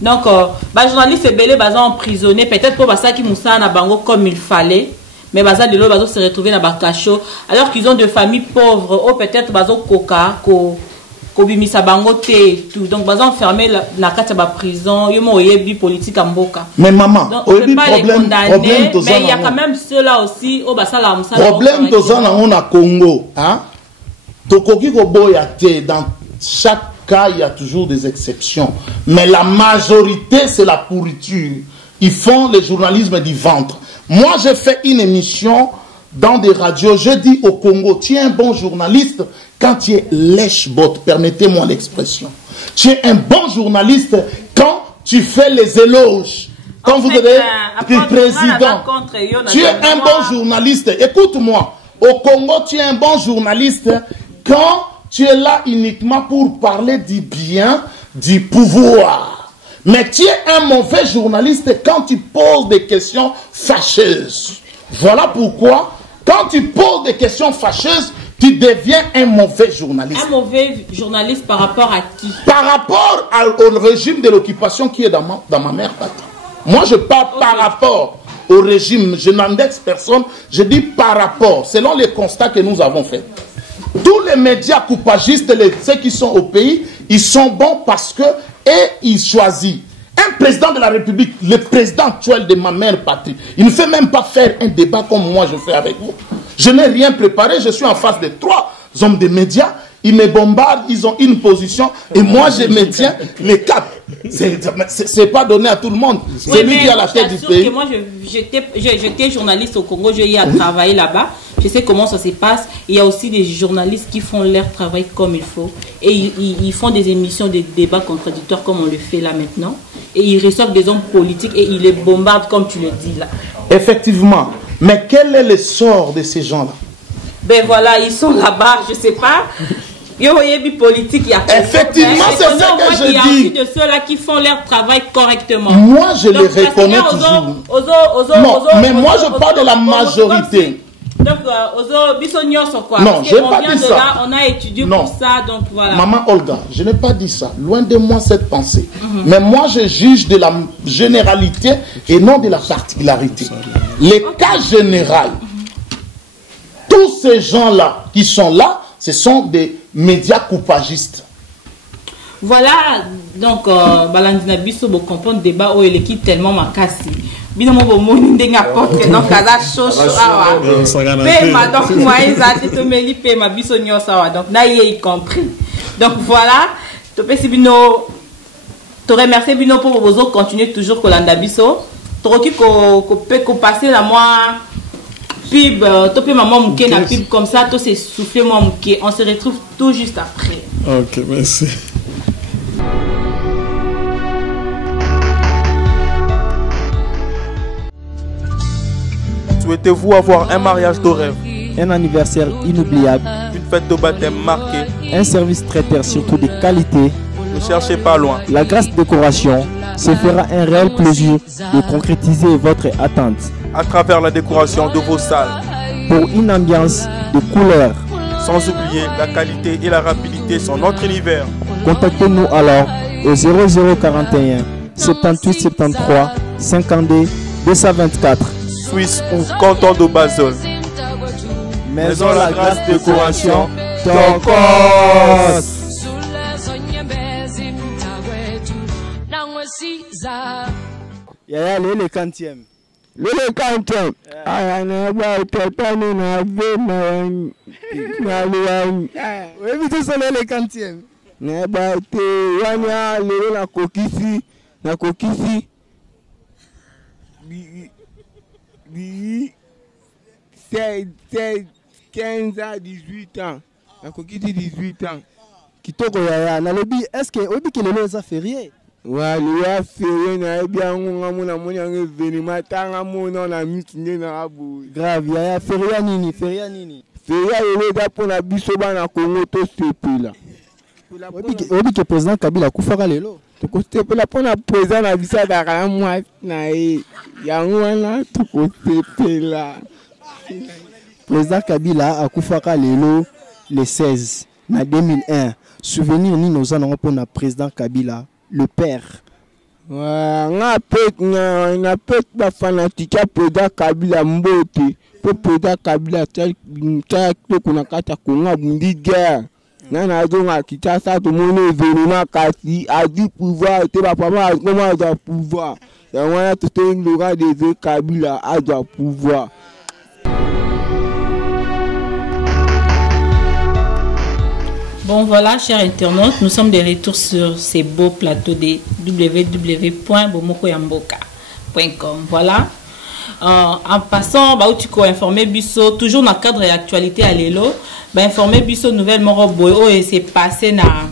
Donc, les journalistes sont emprisonnés, peut-être pour ça qu'ils moussent à Bango comme il fallait, mais ils se retrouvent dans Bakacho, alors qu'ils ont de familles pauvres, ou peut-être ils ont coca, kobimisa bango tout. Donc, ils ont enfermé la prison, ils ont eu politique en boca. Mais maman, on ne peut pas les condamner, mais il y a quand même ceux-là aussi, au problème de ça on a Congo, hein? Tokoki Koboyate, dans chaque il y a toujours des exceptions. Mais la majorité, c'est la pourriture. Ils font le journalisme du ventre. Moi, j'ai fait une émission dans des radios. Je dis au Congo, tu es un bon journaliste quand tu es lèche-bot. Permettez-moi l'expression. Tu es un bon journaliste quand tu fais les éloges. Quand vous êtes le président. Tu es un bon journaliste. Écoute-moi. Au Congo, tu es un bon journaliste quand tu es là uniquement pour parler du bien, du pouvoir. Mais tu es un mauvais journaliste quand tu poses des questions fâcheuses. Voilà pourquoi, quand tu poses des questions fâcheuses, tu deviens un mauvais journaliste. Un mauvais journaliste par rapport à qui? Par rapport au régime de l'occupation qui est dans ma mère patrie. Moi, je parle par rapport au régime. Je n'indexe personne. Je dis par rapport, selon les constats que nous avons faits. Tous les médias coupagistes, ceux qui sont au pays, ils sont bons parce que ils choisissent. Un président de la République, le président actuel de ma mère patrie, il ne fait même pas faire un débat comme moi je fais avec vous. Je n'ai rien préparé, je suis en face de 3 hommes de médias, ils me bombardent, ils ont une position et moi je me tiens les 4. C'est pas donné à tout le monde. C'est lui qui a la tête du pays. Que moi j'étais journaliste au Congo, j'ai eu à travailler là-bas. Je sais comment ça se passe. Il y a aussi des journalistes qui font leur travail comme il faut. Et ils font des émissions, des débats contradictoires comme on le fait là maintenant. Et ils reçoivent des hommes politiques et ils les bombardent comme tu le dis là. Effectivement. Mais quel est le sort de ces gens-là? Ben voilà, ils sont là-bas, je sais pas. Politique, il y a effectivement, c'est ce que je dis. Il y a aussi de ceux-là qui font leur travail correctement. Moi, je les reconnais toujours. Non, mais moi, je parle de la majorité. Donc, non, je n'ai pas dit ça. Là, on a étudié pour ça, donc voilà. Maman Olga, je n'ai pas dit ça. Loin de moi cette pensée. Mais moi, je juge de la généralité et non de la particularité. Les cas généraux, tous ces gens-là qui sont là, ce sont des médias coupagistes. Voilà, donc, Balandina Bisso, vous comprenez le débat où il est tellement makasi. Binomo bomoni ndenga porte donc kaza chocho awa pema donc moi ezati to meli pema biso nyosa wa donc na y compris donc voilà to pesi bino to remercier bino pour vous continuer toujours kolanda biso to ki ko passer la moi pub to pe maman muke na pub comme ça to se souffler moi muke on se retrouve tout juste après. OK, merci. Souhaitez-vous avoir un mariage de rêve, un anniversaire inoubliable, une fête de baptême marquée, un service traiteur surtout de qualité? Ne cherchez pas loin. La Grâce Décoration se fera un réel plaisir de concrétiser votre attente à travers la décoration de vos salles pour une ambiance de couleur. Sans oublier la qualité et la rapidité sont notre univers. Contactez-nous alors au 0041 78 73 52 224. Suisse ou canton de Basel. Maison La Grâce Décoration, ton Yaya, le quantième. Le quantième. Ah, na ba tatani na ve na luan. Oui, mais tout ça le quantième. Na ba te wanya le na kokisi. C'est 15 à 18 ans. La coquille dit 18 ans. Kitoko yaya, na lobby, est-ce que obi que le loza férié? Ouais, le loza férié na bien on a mon événement tanga mon na mitine na abu. Grave, yaya férié nini? Férié le da pour na biso ba na Congo to sepela. Obi que président Kabila kufaka lelo. Tukosepela pona président na biso da moi na yango wana tukosepela. Président Kabila a kufaka lelo le 16 na 2001. Souvenir ni nos anons pour na président Kabila, le père. Na pet ba fanatique président Kabila mbote. Pour président Kabila tel kuna kata Congo bundi guerre. Nana zonga kitasa to mone événement kasi a du pouvoir te ba papa comment doit pouvoir. Ya wana to te ngora des Kabila a doit pouvoir. Bon voilà, chers internautes, nous sommes de retour sur ces beaux plateaux de www.bomokoyamboka.com. Voilà. En passant, où tu peux informer Bisso, toujours dans le cadre de l'actualité à l'élo, informer Bisso nouvelle Moroboyo et c'est passé na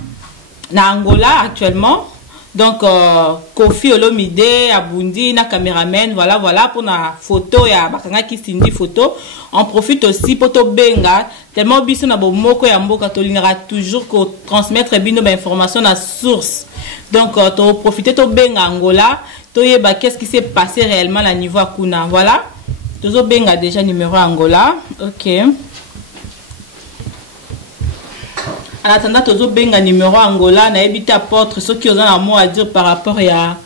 Angola actuellement. Donc, Kofi Olomide, Abundi, na caméraman, voilà, pour la photo, il y a Bakanga qui sindi photo. On profite aussi pour to benga, tellement Bisso na bomoko ya mboka tolinera toujours ko transmettre bino information na source. Donc, to profiter to benga Angola, to yeba qu'est-ce qui s'est passé réellement à niveau Akuna. Voilà. Tozo benga déjà numéro Angola. OK. En attendant, tozo benga numéro Angola, na ebita apôtre, ceux qui ont un mot à dire par rapport à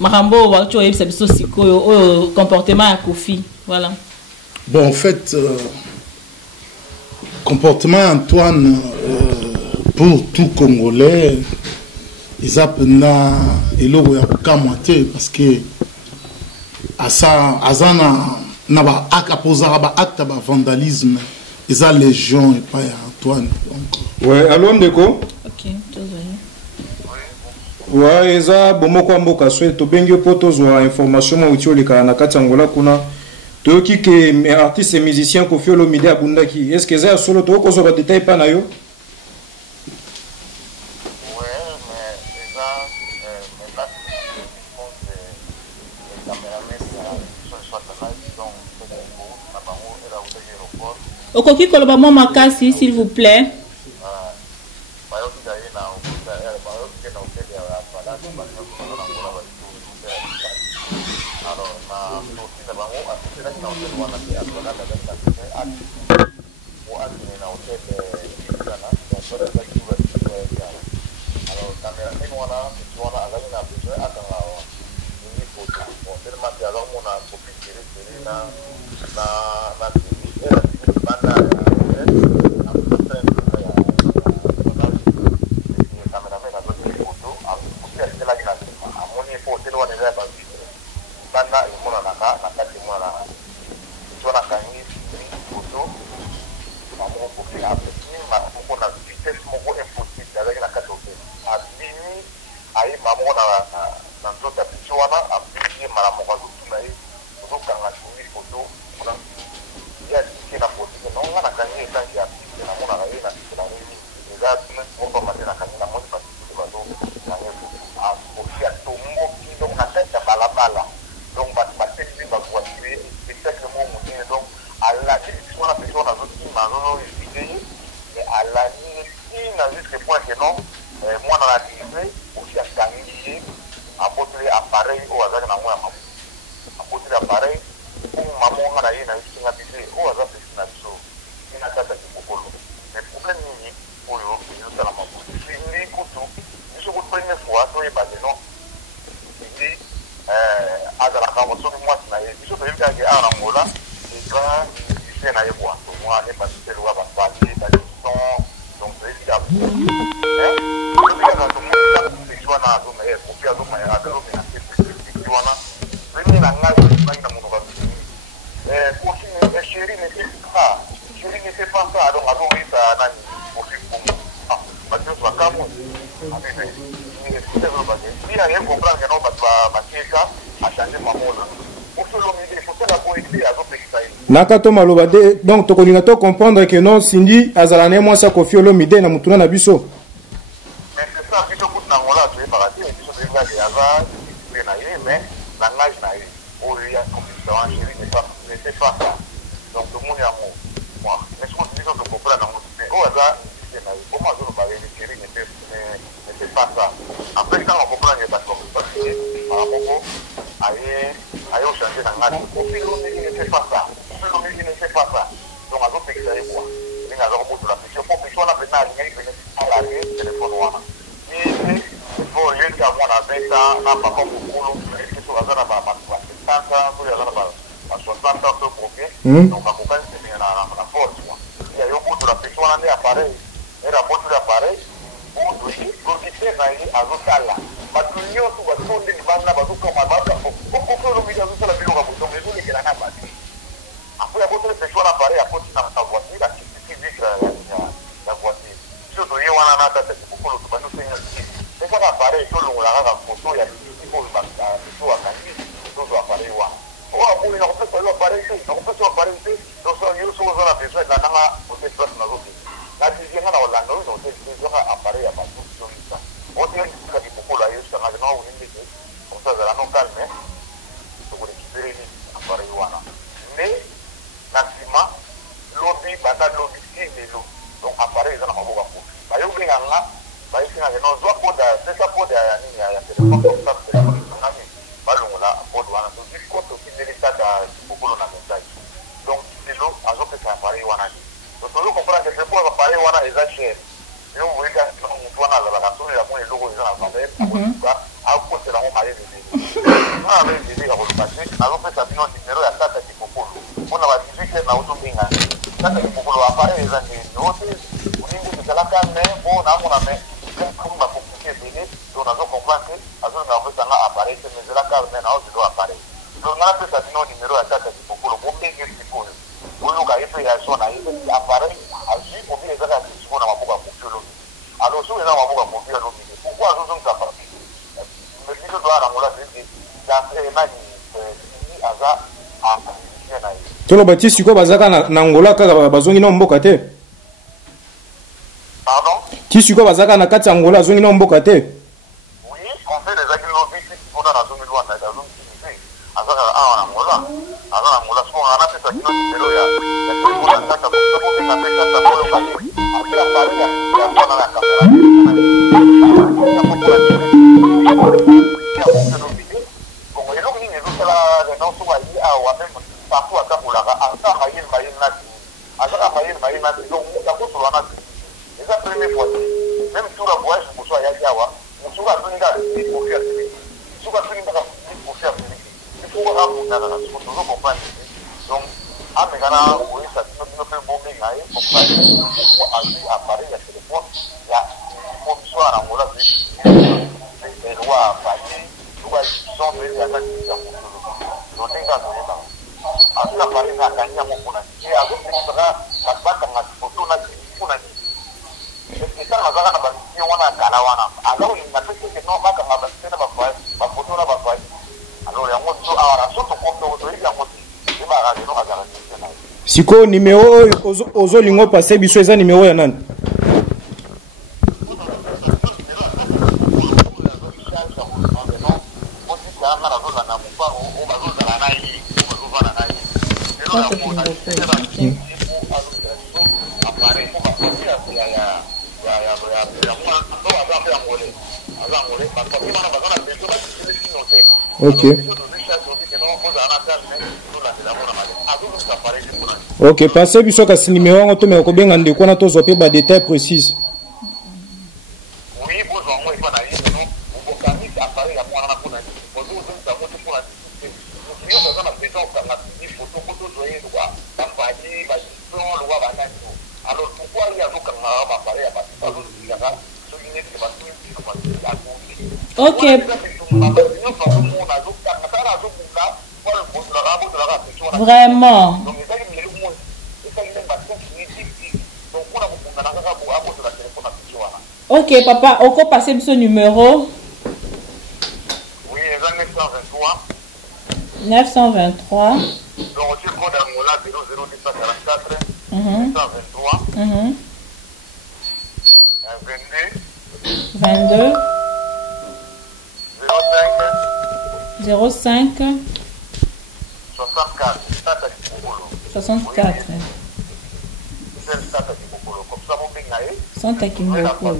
Marambo, tu as eu comportement à Kofi. Voilà. Bon, en fait, comportement Antoine, pour tout Congolais, ils appellent et là où il y a parce que à ça, Azana n'a pas acte de vandalisme, ils ont légion et pas Antoine. Ouais, allô Ndeko. Ok, ouais, eza bomoko mboka souhaite to bengi poto zo information ma uti oleka na kati Angola kuna to ki ke artiste et musicien Kofi Olomide abundaki est-ce que ça solo to ko zo ba détail pa na yo? Okoki koloba mo makasi s'il vous plaît. Nakato maloba de donc tokolinga to comprendre que non Cindy azalane moi sa Koffi Olomide na mutuna na biso. Mais c'est ça biso coup na ngola tu es parti biso de nga ya va na yé mais la nage na yé o ya comme ça en chérie c'est pas ça. Donc tout le monde a moi mais je pense que biso de comprendre na mais o za c'est na yé comment zo ba les chérie mais c'est pas ça. Après quand on comprend que parce que moko aye au changer na nga Koffi Olomide c'est pas ça. Ne fait pas ça. Donc, à d'autres pays, quoi. Il y a un robot de la pression. Pour que soit la pénale, il y a un téléphone. Il faut aller à mon avis, ça n'a pas comme beaucoup. Il y a 60 ans de profil. Donc, la compagnie, c'est la force. Il y a un robot de la pression, on a un appareil. Et la boîte de l'appareil, pour quitter à Zotala. Mais tout le monde, tout le monde, après, la voiture fait choix l'appareil, après, tu n'as pas voiture, la physique, la voiture. Surtout, il y a un autre, c'est beaucoup le tout, c'est quoi l'appareil, tout le monde a la photo, il y a des choses à gagner, tout l'appareil. Oh, après, on peut faire l'appareil, on peut faire l'appareil, donc, il y a une la besoin de la place dans l'autre. La deuxième, on a besoin d'appareil à ma solution. On dit que c'est beaucoup là, ça n'a pas comme ça, ça n'a pas calme, pour récupérer l'appareil. Mais, naturellement, lobby, bata lobby, c'est des lots. Donc, appareil, ils en ont beaucoup. Bah, il y a oublié là, bah, il y a un autre code, c'est ça code, il y a un téléphone comme ça, c'est un ami. Bah, on a un code, on a un code aussi de l'état beaucoup de message. Donc, c'est l'eau, à ce que c'est appareil, on a dit. Donc, on comprend que c'est pour appareil, on a les achètes. Et on voit que on a la raison, il y a moins de logos, ils en ont fait, à cause de la montée de on a des idées à repasser, alors que ça vient au numéro à ça, c'est beaucoup. On a dit que na auto binga sasa kipokolo apare za nyote uningi kala kame bo na mona me kuma komplike bene to na zo comprendre azo na vesa na apare se mezela kame na ozo apare to na pesa dino numero ya tata kipokolo bo bingi kipokolo ulo ka yeto ya sona yeto apare azi ko bi ezaka kipokolo na maboka kopolo alors so na maboka kopolo mi pourquoi azo zo nkapa mais dino do ara ngola bindi ya na ni aza a tolo batisi ko bazaka na Angola kaka bazongi na mboka te. Pardon? Tisi ko bazaka na kati Angola zongi na mboka te. Oui, on fait des agricultures on a la zone loin là, zone qui azaka Angola. Alors Angola, ce qu'on a fait, c'est que nous, il y a tout le monde qui a fait ça, après la parole, il y a pas dans la caméra. Bon, et donc, il y a tout ça, les gens sont allés à Ouamen, partout à Kaboulaga, à ça, Maïen, à ça, Maïen, donc, il y a tout sur la nature. C'est la première fois. Même sur la voyage, je me suis allé à Yawa, je me suis allé à Yawa, pour faire ce pour faire ce il faut avoir un peu de toujours comprendre. Donc, à mes gars, oui, ça ne peut pas bomber, pour faire un appareil à téléphone, il y a une fonction à l'Angola, les lois à Paris, les lois qui sont venues à la question. Donc, les gars, à ce appareil, à gagner à mon point. Et à l'autre, il sera la batte à ma photo, on a dit. Et ça, on a dit, on a Kalawana. Alors, il m'a fait que non, pas comme ma photo, on a pas fait. Alors, il y a un mot, alors, la sorte de compte, il y a un mot. C'est pas grave, on va garantir. Siko numéro ozo lingo passé biso eza numéro ya nani? Ok. Ok, passez biso kasi numéro on to me ko benga ndeko na to zope ba détail précis. Oui, besoin moi pas na yé non, on va camille appareil à moi na ko na. Bonjour, donc ça va te pour la. Nous nous avons besoin de la photo joyeux quoi. Ça va dire ba son le wa ba na. Alors pourquoi il y a donc un appareil à pas il y a ça souligner que ba tout OK. Vraiment. Ok, papa, on peut passer ce numéro. Oui, 923. 923. Donc, c'est le code Angola 00244. 923. 22. 05. 64. 64. Santa Kimoko.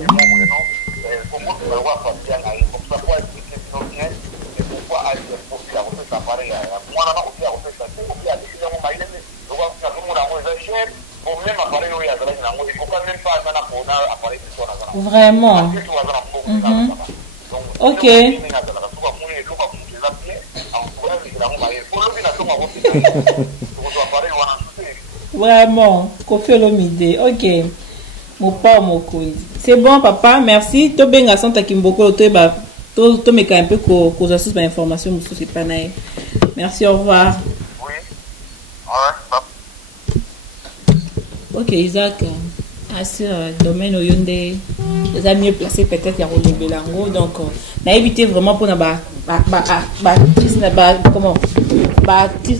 Vraiment. Ok. Vraiment. Kofi Olomide. Ok. C'est bon, papa. Merci. To benga Santa Kimboko. To meka un peu ko asus ba information. C'est pas naï. Merci. Au revoir. Oui. Ok, Isaac. Sur domaine Oyonde, les a mieux placé peut-être à Rolou Belango. Donc, on a évité vraiment pour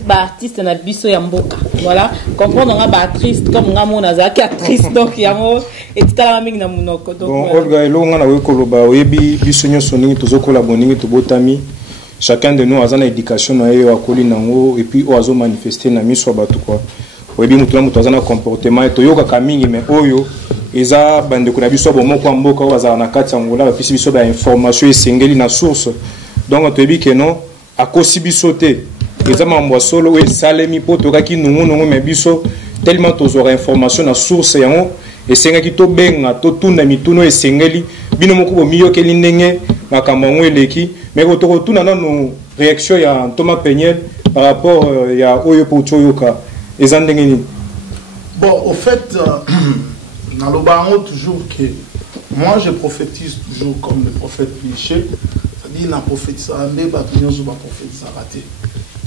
artiste na biso ya mboka. Voilà, comprendre on a triste comme on a mon azaki triste donc yango et tout à la mingi na munoko. Donc bon, Olga elo ngana we koloba oyebi biso nyoso ningi tozokola boningi tobotami. Chacun de nous a une éducation na yo akoli nango et puis oazo manifester na miso batu quoi. Oyebi mutu na mutu azana comportement toyoka kamingi mais oyo eza bande ko na biso bomo kwa mboka oza na kati Angola ba pisi biso ba information esengeli na source. Donc toyebi que non akosi biso te eza mambo solo e salemi poto kaki nungu mais biso tellement tozora information na source yango esengaki to benga to tuna mituno esengeli bino moko bo miyokeli ndenge makambo ngo eleki mais ko to tuna na no réaction ya Thomas Peniel par rapport ya oyo poto yoka. Bon, au fait, dans le baron, toujours que moi je prophétise toujours comme le prophète cliché, c'est-à-dire la prophétie ça mais pas tout le monde prophétise ça raté.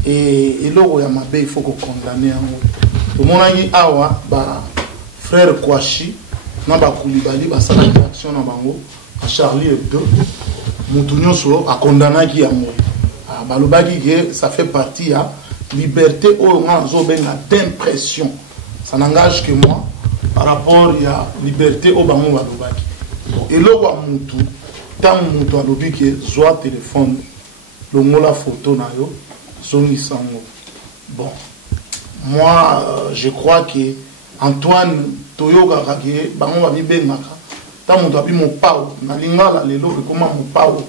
Et là où il y a ma il faut qu'on condamne un tout le monde a dit awa ba frère Kouachi na ba Koulibaly ba sa réaction na bango à Charlie Hebdo mutunyo so a condamné qui a mort. Ba le bagi que ça fait partie à liberté d'impression. Ça n'engage que moi par rapport à liberté au bango balobaki. Et là où mutu tant mutu alobi que soit téléphone longola photo na yo Zongi Sango. Bon, moi, je crois que Antoine Toyoga Kake, Bango Babi Bengaka, tant mon tabi mon pao, Nalinga, les lots, comment mon pao,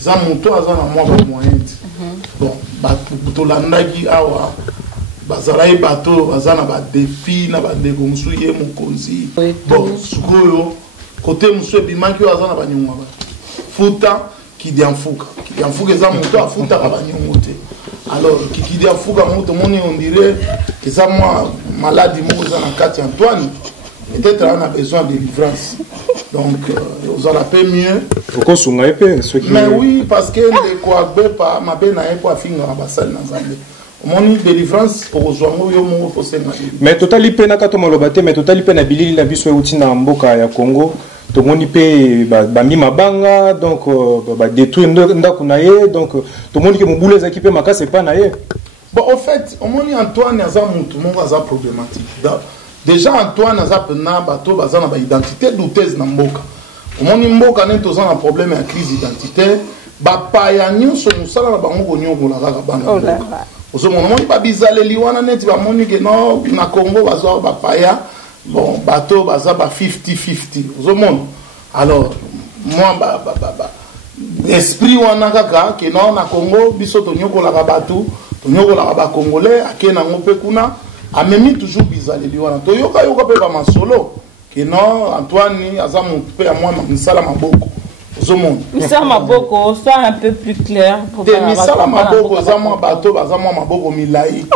ça mon toit, ça n'a moi moyen. Bon, Tolandagi Awa, Bazaraï Bato, Bazana Badefi, Nabade Gomsuye, Mokonzi. Bon, Sukoyo, côté Monsieur Bimaki, Azana Banyuma. Fouta, qui dit en fouca. Qui dit en fouca, ça mon toit, Fouta, Rabanyumote. Alors, qui dit en fouca, on dirait que ça, moi, maladie, moi, Kati Antoine, peut-être on a besoin de délivrance. Donc, vous en avez mieux. Mais oui, parce que les Kouagbe, ma belle n'a pas fini à Bassal Nazambe. Mon délivrance pour rejoindre le fossé. Mais total, il peine à Katomolobate, mais total, il peine à Billy, la bisou outina en Boka ya Congo. Tout le monde peut bami mabanga, donc détruire ndakunaye, donc tout le monde qui me boule équipé maka c'est pas naye. Bon, en fait, au moins Antoine a tout le monde a problématique. Déjà Antoine a pena bateau bazana ba identité douteuse na mboka. Au moins mboka n'est tous un problème à crise identitaire. Ba paya nyonso musala na bango gonyo la kaka bana. Oso mon moni ba bizale liwana net ba moni que non na Congo bazo ba paya. Bon, bateau, baza, 50-50. Au monde. Alors, moi, esprit ou en agaka, que non, na Congo, biso tonyoko la bateau, tonyoko la congolais, à qui na ngope kuna, a même toujours bizarre les liwana. Toyoka yoka pe ba masolo, que non, Antoine, aza mon pe à moi, misala maboko. Au monde. Misala maboko, soit un peu plus clair. Misala maboko, aza moi bateau, aza moi maboko milai.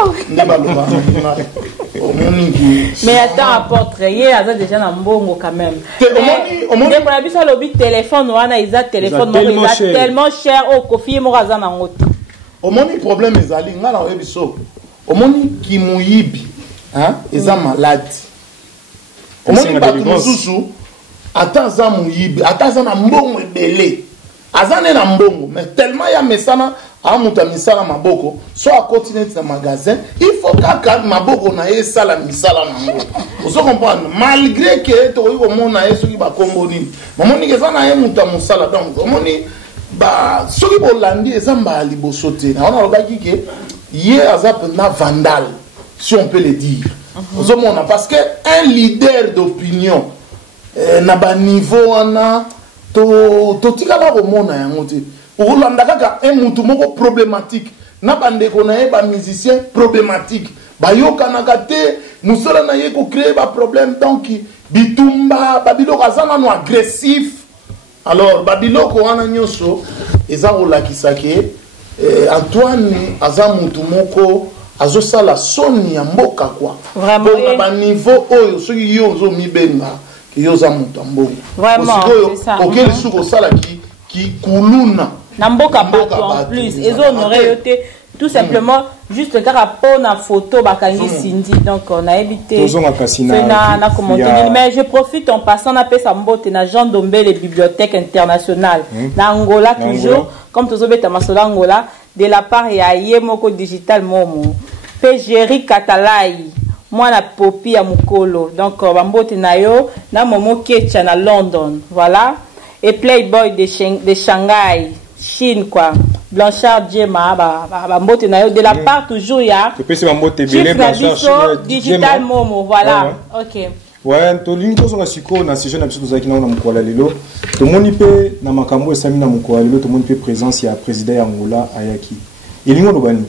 Mais attends, apporte rien, il y a déjà un bon quand même. Le téléphone, il a téléphone, il a tellement cher au coffee, morazan en route. Au moins, le problème est allé, on a un épisode. Au moins, qui mouibi, hein, ils sont malades. Au moins, il y a sous attends, ça mouibi, attends, ça n'a bon belé. Azane na mbongo, mais tellement il y a mesana à monta misala maboko, soit à continuer dans magasin, il faut qu'à maboko na ye sala misala nango. Vous comprenez? Malgré que to yo mona ye soki ba komboni, mamoni ke sana ye monta musala donc, mamoni ba soki bolandi ezamba libosote. On a regardé que ye azap na vandal, si on peut le dire. Vous comprenez? Parce que un leader d'opinion na ba niveau ana to tikala ko mona yango te olanda kaka un mutu moko problématique na bande ko na ba musicien problématique ba yokanaka te musala na ye ko créer ba problème donc bitumba babilo kazana no agressif alors babilo ko wana nyoso eza olakisa ke Antoine aza mutu moko azosala soni ya mboka kwa vraiment ba niveau oyo soki yo zo mibenga vraiment c'est ça. Auquel souko sala qui kuluna namboka bato en plus ils honoré tout simplement juste car pour na photo bakangi sindi donc on a évité na commenté mais je profite en passant na pesa mbote na Jean Dombele bibliothèque internationale na Angola toujours comme tous obeta masola Angola de la part ya Yemoko digital momo Pégéry Katalai moi la popi à mukolo donc bambote na yo na momo kecha na London voilà et Playboy de Shanghai Chine quoi Blanchard Djema bambote na yo de la part toujours ya digital momo voilà ok ouais to lingi to songa siko na séjour na biso tozaki na mukola lelo to moni pe na makambo esami na mukola lelo to moni pe présence ya président ya Angola ayaki elingo no bani.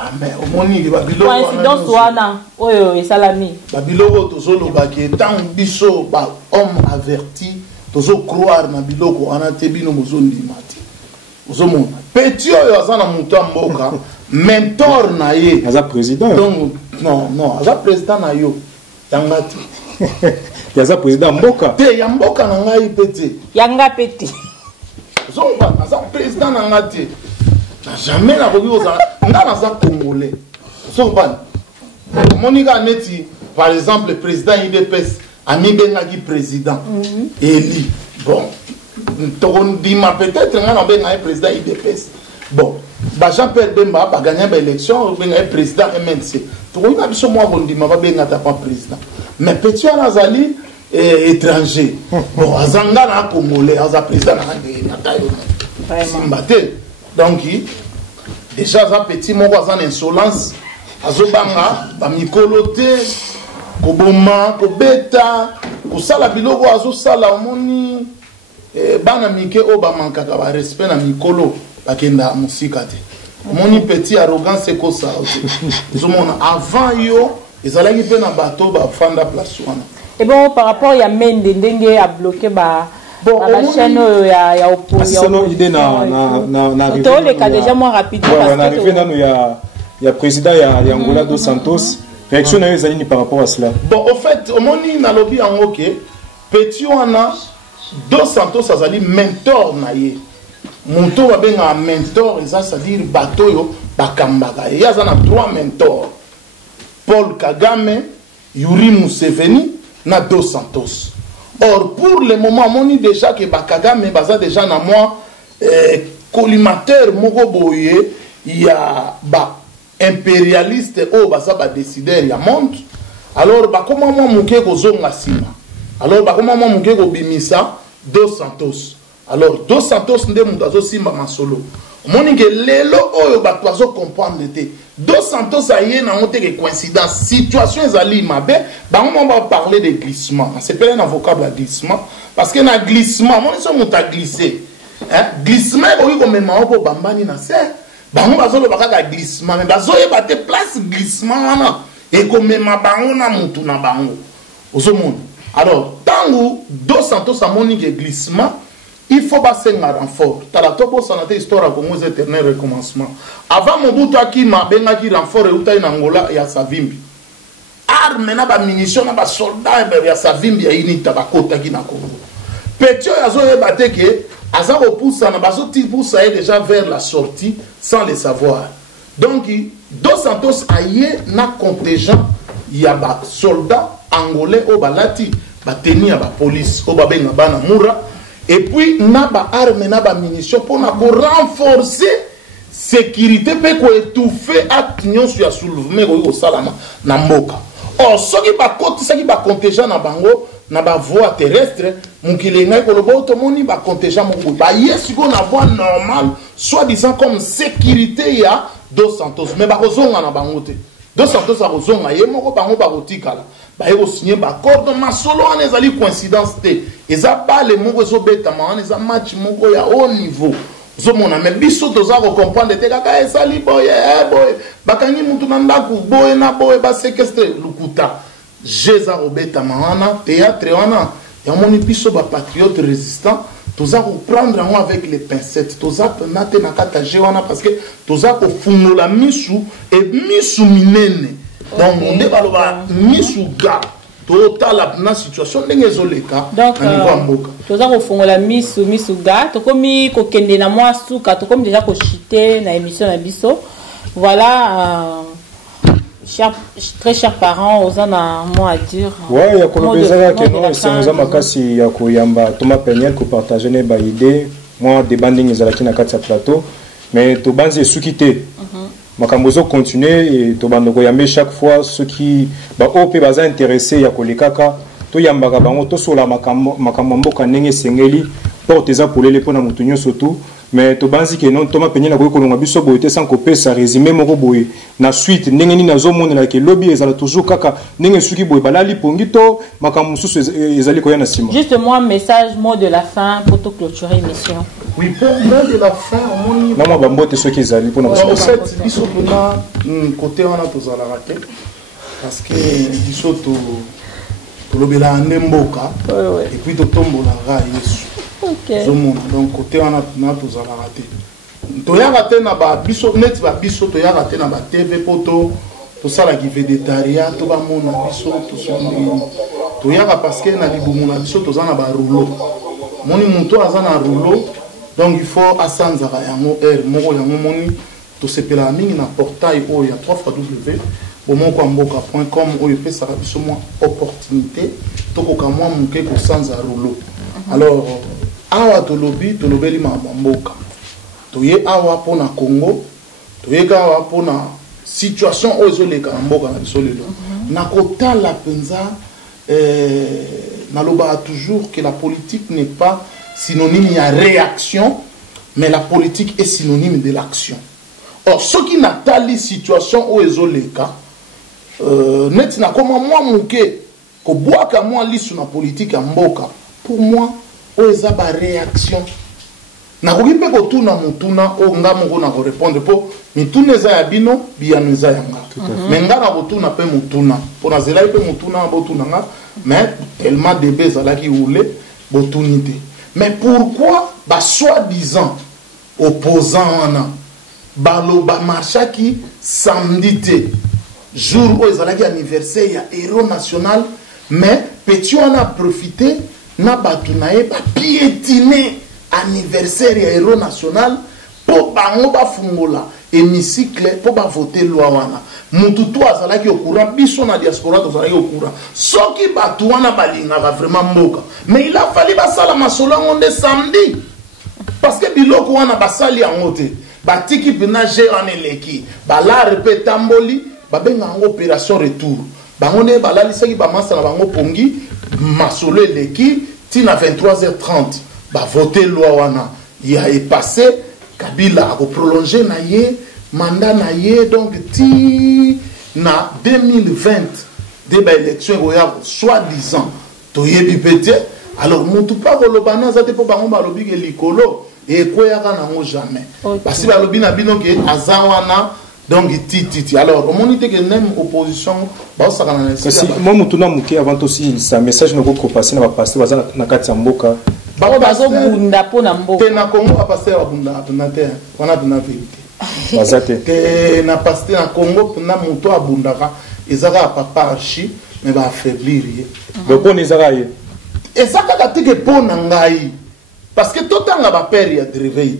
Ah mais au moins il va bilo coïncidence wana oyo esalami babiloko tozolo baki tant biso ba homme averti tozo croire na biloko wana te bino mozondi mati ozomona petit oyo azana mutu mboka mentor na ye aza président donc non aza président na yo yangati yaza président mboka te ya mboka na ngai pete yanga pete ozomona aza président na ngati jamais la Congolais dans congolais so ban monika neti par exemple le président IDPS ami bengaki président Eli bon to dima peut-être ngana benga président IDPS bon ba Jean-Pierre Bemba ba gagner ba élection benga président MNC to na biso moi bon dima ba benga ta pas président mais petit Nazali étranger bon azanga na congolais aza président na tayo vraiment donc déjà aza petit moko aza na insolence azobanga bamikolo te koboma kobeta kosala biloko azosala omoni bana mike oyo bamankaka barespect na mikolo bakenda mosika te omoni petit arrogance ekosa ozomona avant yo ezalaki mpe na bato bafanda place wana. Et bon, par rapport à Mende, ndenge a bloqué la chaîne ya opposition. Idée na le cas déjà moins rapidement parce que arrivé là il y a président ya Angola dos Santos. Réaction na ezali ni par rapport à cela. Bon, au fait, omoni na lobby en OK, petit wana dos Santos azali mentor na ye. Monto ba benga mentor, c'est-à-dire bato yo bakambaka. Il y a na 3 mentors. Paul Kagame, Yuri Museveni, na dos Santos. Or, pour le moment, on dit déjà que Kagame baza déjà na moi collimateur moko boye, il y a impérialiste ou baza ba décideur ya monde. Alors comment moi muke ko zonga sima. Alors comment moi muke ko bimisa dos Santos. Alors dos Santos nde mudazo simba masolo. Moni que lelo oyo ba toazo comprendre te. Dos Santos aye na monte que coïncidence situation ezali mabe, ba on va parler de glissement. C'est pas un vocable glissement parce que na glissement, moni so muta glisser. Hein? Glissement oyo ko mema ko bambani na se. Ba on bazo lo baka glissement, mais bazo e ba te place glissement wana e ko mema bango na mutu na bango. Ozomoni. Alors, tango dos Santos a moni que glissement il faut passer un renfort. Talato ça n'a histoire à Congo éternel recommencement. Avant Mobutu Akima benga ki renfort et uta in Angola ya Savimbi. Arme na ba munitions na ba soldats ya Savimbi ya inita ba kota ki na Congo. Petio yazo e bateke azaro poussa na bazo ti poussa déjà vers la sortie sans le savoir. Donc dos Santos aye na contingent ya ba soldats angolais au balati ba tenir ba police au ba benga bana mura. Et puis, naba arme, naba munitions pour renforcer sécurité, pour étouffer l'acte sur la soulèvement au salama na mboka. Or, ce qui va côté, ce qui va contingent na bango, na ba voie terrestre, mon kilenga ko lobo to moni ba contingent mon ba yesu ko na voie normale, soit disant comme sécurité ya dos Santos, mais ba kozonga na bango te. Dos Santos a kozonga ye moko bango ba kotikala. Bah ils signé bah cordon ma solo on est allé coïncidence té ils a pas les mots zo beta ma on est à match moko ya haut niveau zo mona mais biso doza ko comprendre té kaka esali boy boy bakangi mutu na ndaku boy na boy ba séquestre lukuta jeza ko beta ma ona théâtre ona ya moni biso ba patriote résistant toza ko prendre en avec les pincettes toza penate na kata jewana parce que toza ko fungola misu et misu minene. Donc, on est pas misuga total la situation n'engezoleka na niveau mboka. Toza ko fongola misuga to komi ko kende na mwa suka to comme déjà ko chiter na émission na biso. Voilà très chers parents, aux en a mot à dire. Ouais, il y a qu'on besoin que non, c'est nous amakasi ya ko yamba Thomas Peniel ko partager ne ba idée moi des banding ezalaki na kati ya plateau mais to banzi sukité. Makambozo continuer et to bando ko yambe chaque fois ceux qui ba OP baza intéressé ya kolekaka to yambaka bango to sola makambo kanenge sengeli porte za polele pona mutunyo surtout mais to banzi ke non Thomas Peniel na ko kolonga biso boyete sans kopé ça résumé moko boye na suite ndenge ni nazo mona la ke lobby ezala toujours kaka ndenge suki boye balali pongito makambo susu ezali ko yana sima. Juste moi message mot de la fin pour to clôturer l'émission. Oui, pour moi de la fin, on non, moi, bambote ceux qui allaient pour nous. En fait, ils sont côté on a tous à la raquette parce que ils sont tout le bela nemboka et puis tout tombe la ra Yesu. OK. Donc côté on a tous à la raquette. To ya raté na ba biso net ba biso to ya raté na ba TV poto to sala ki végétarien to ba mona biso to son to ya parce que na libumu na biso to za na ba rouleau. Moni monto azana rouleau. Donc il faut assanzara yango moko yango moni to sepela mingi na portail o ya 3w bomokwamboka.com o pe sara biso mo opportunité to ko kamwa muke ko sanza rouleau. Alors awa to lobeli ma mboka to ye awa pona Congo to ye awa pona situation o ezoleka mboka na biso lelo na kotala penza naloba toujours que la politique n'est pas synonyme de réaction, mais la politique est synonyme de l'action. Or, ce qui n'a pas la situation où ils ont les cas, net na comment moi mouké, ko bois ka moi li sur la politique en mboka, pour moi, ils ont ba réaction. Na ko gipe ko tuna mutuna o ngamo na ko répondre po mitune za ya bino biyanu za yanga. Mais ngana ko tuna pe mutuna. Pour na zela pe mutuna bo tuna nga, mais tellement de beza la qui roulait botunité. Mais pourquoi ba soi-disant opposant wana balo ba marchaki samedi jour où ils allaient anniversaire ya héros national mais petit on a profité na batunaye ba piétiner anniversaire ya héros national pour bango ba fungola hémicycle pour ba voter loi wana mutu to azalaki au courant biso na diaspora to azalaki au courant soki batu wana balinga vraiment mboka mais il a fallu ba sala masolo ngonde samedi parce que biloko wana basali yango te batiki pina gérer en eleki bala répète tamboli babenga ngo opération retour bango ne balali seki ba masa na bango pongi masolo eleki tina 23h30 ba voter loi wana ya est passé Kabila a prolongé na ye mandat na ye donc ti na 2020 de ba élection roya soi-disant to yebi pété alors mutu pa kolobana za te po bango balobi ke likolo et quoi y jamais parce que balobi na bino ke azawana donc titi alors on dit que même opposition ba ça kana si moi mutuna muke avant aussi ça message no ko passer na ba passer baza na kati ya mboka ba bazo bunda pona mboka te na Congo a passer wa bunda na terre on a bunda vérité bazate te na passer na Congo na muto abundaka ezaka papa archi mais ba affaiblir donc on ezaka ye ezaka katike pona ngai parce que totanga ba père ya réveil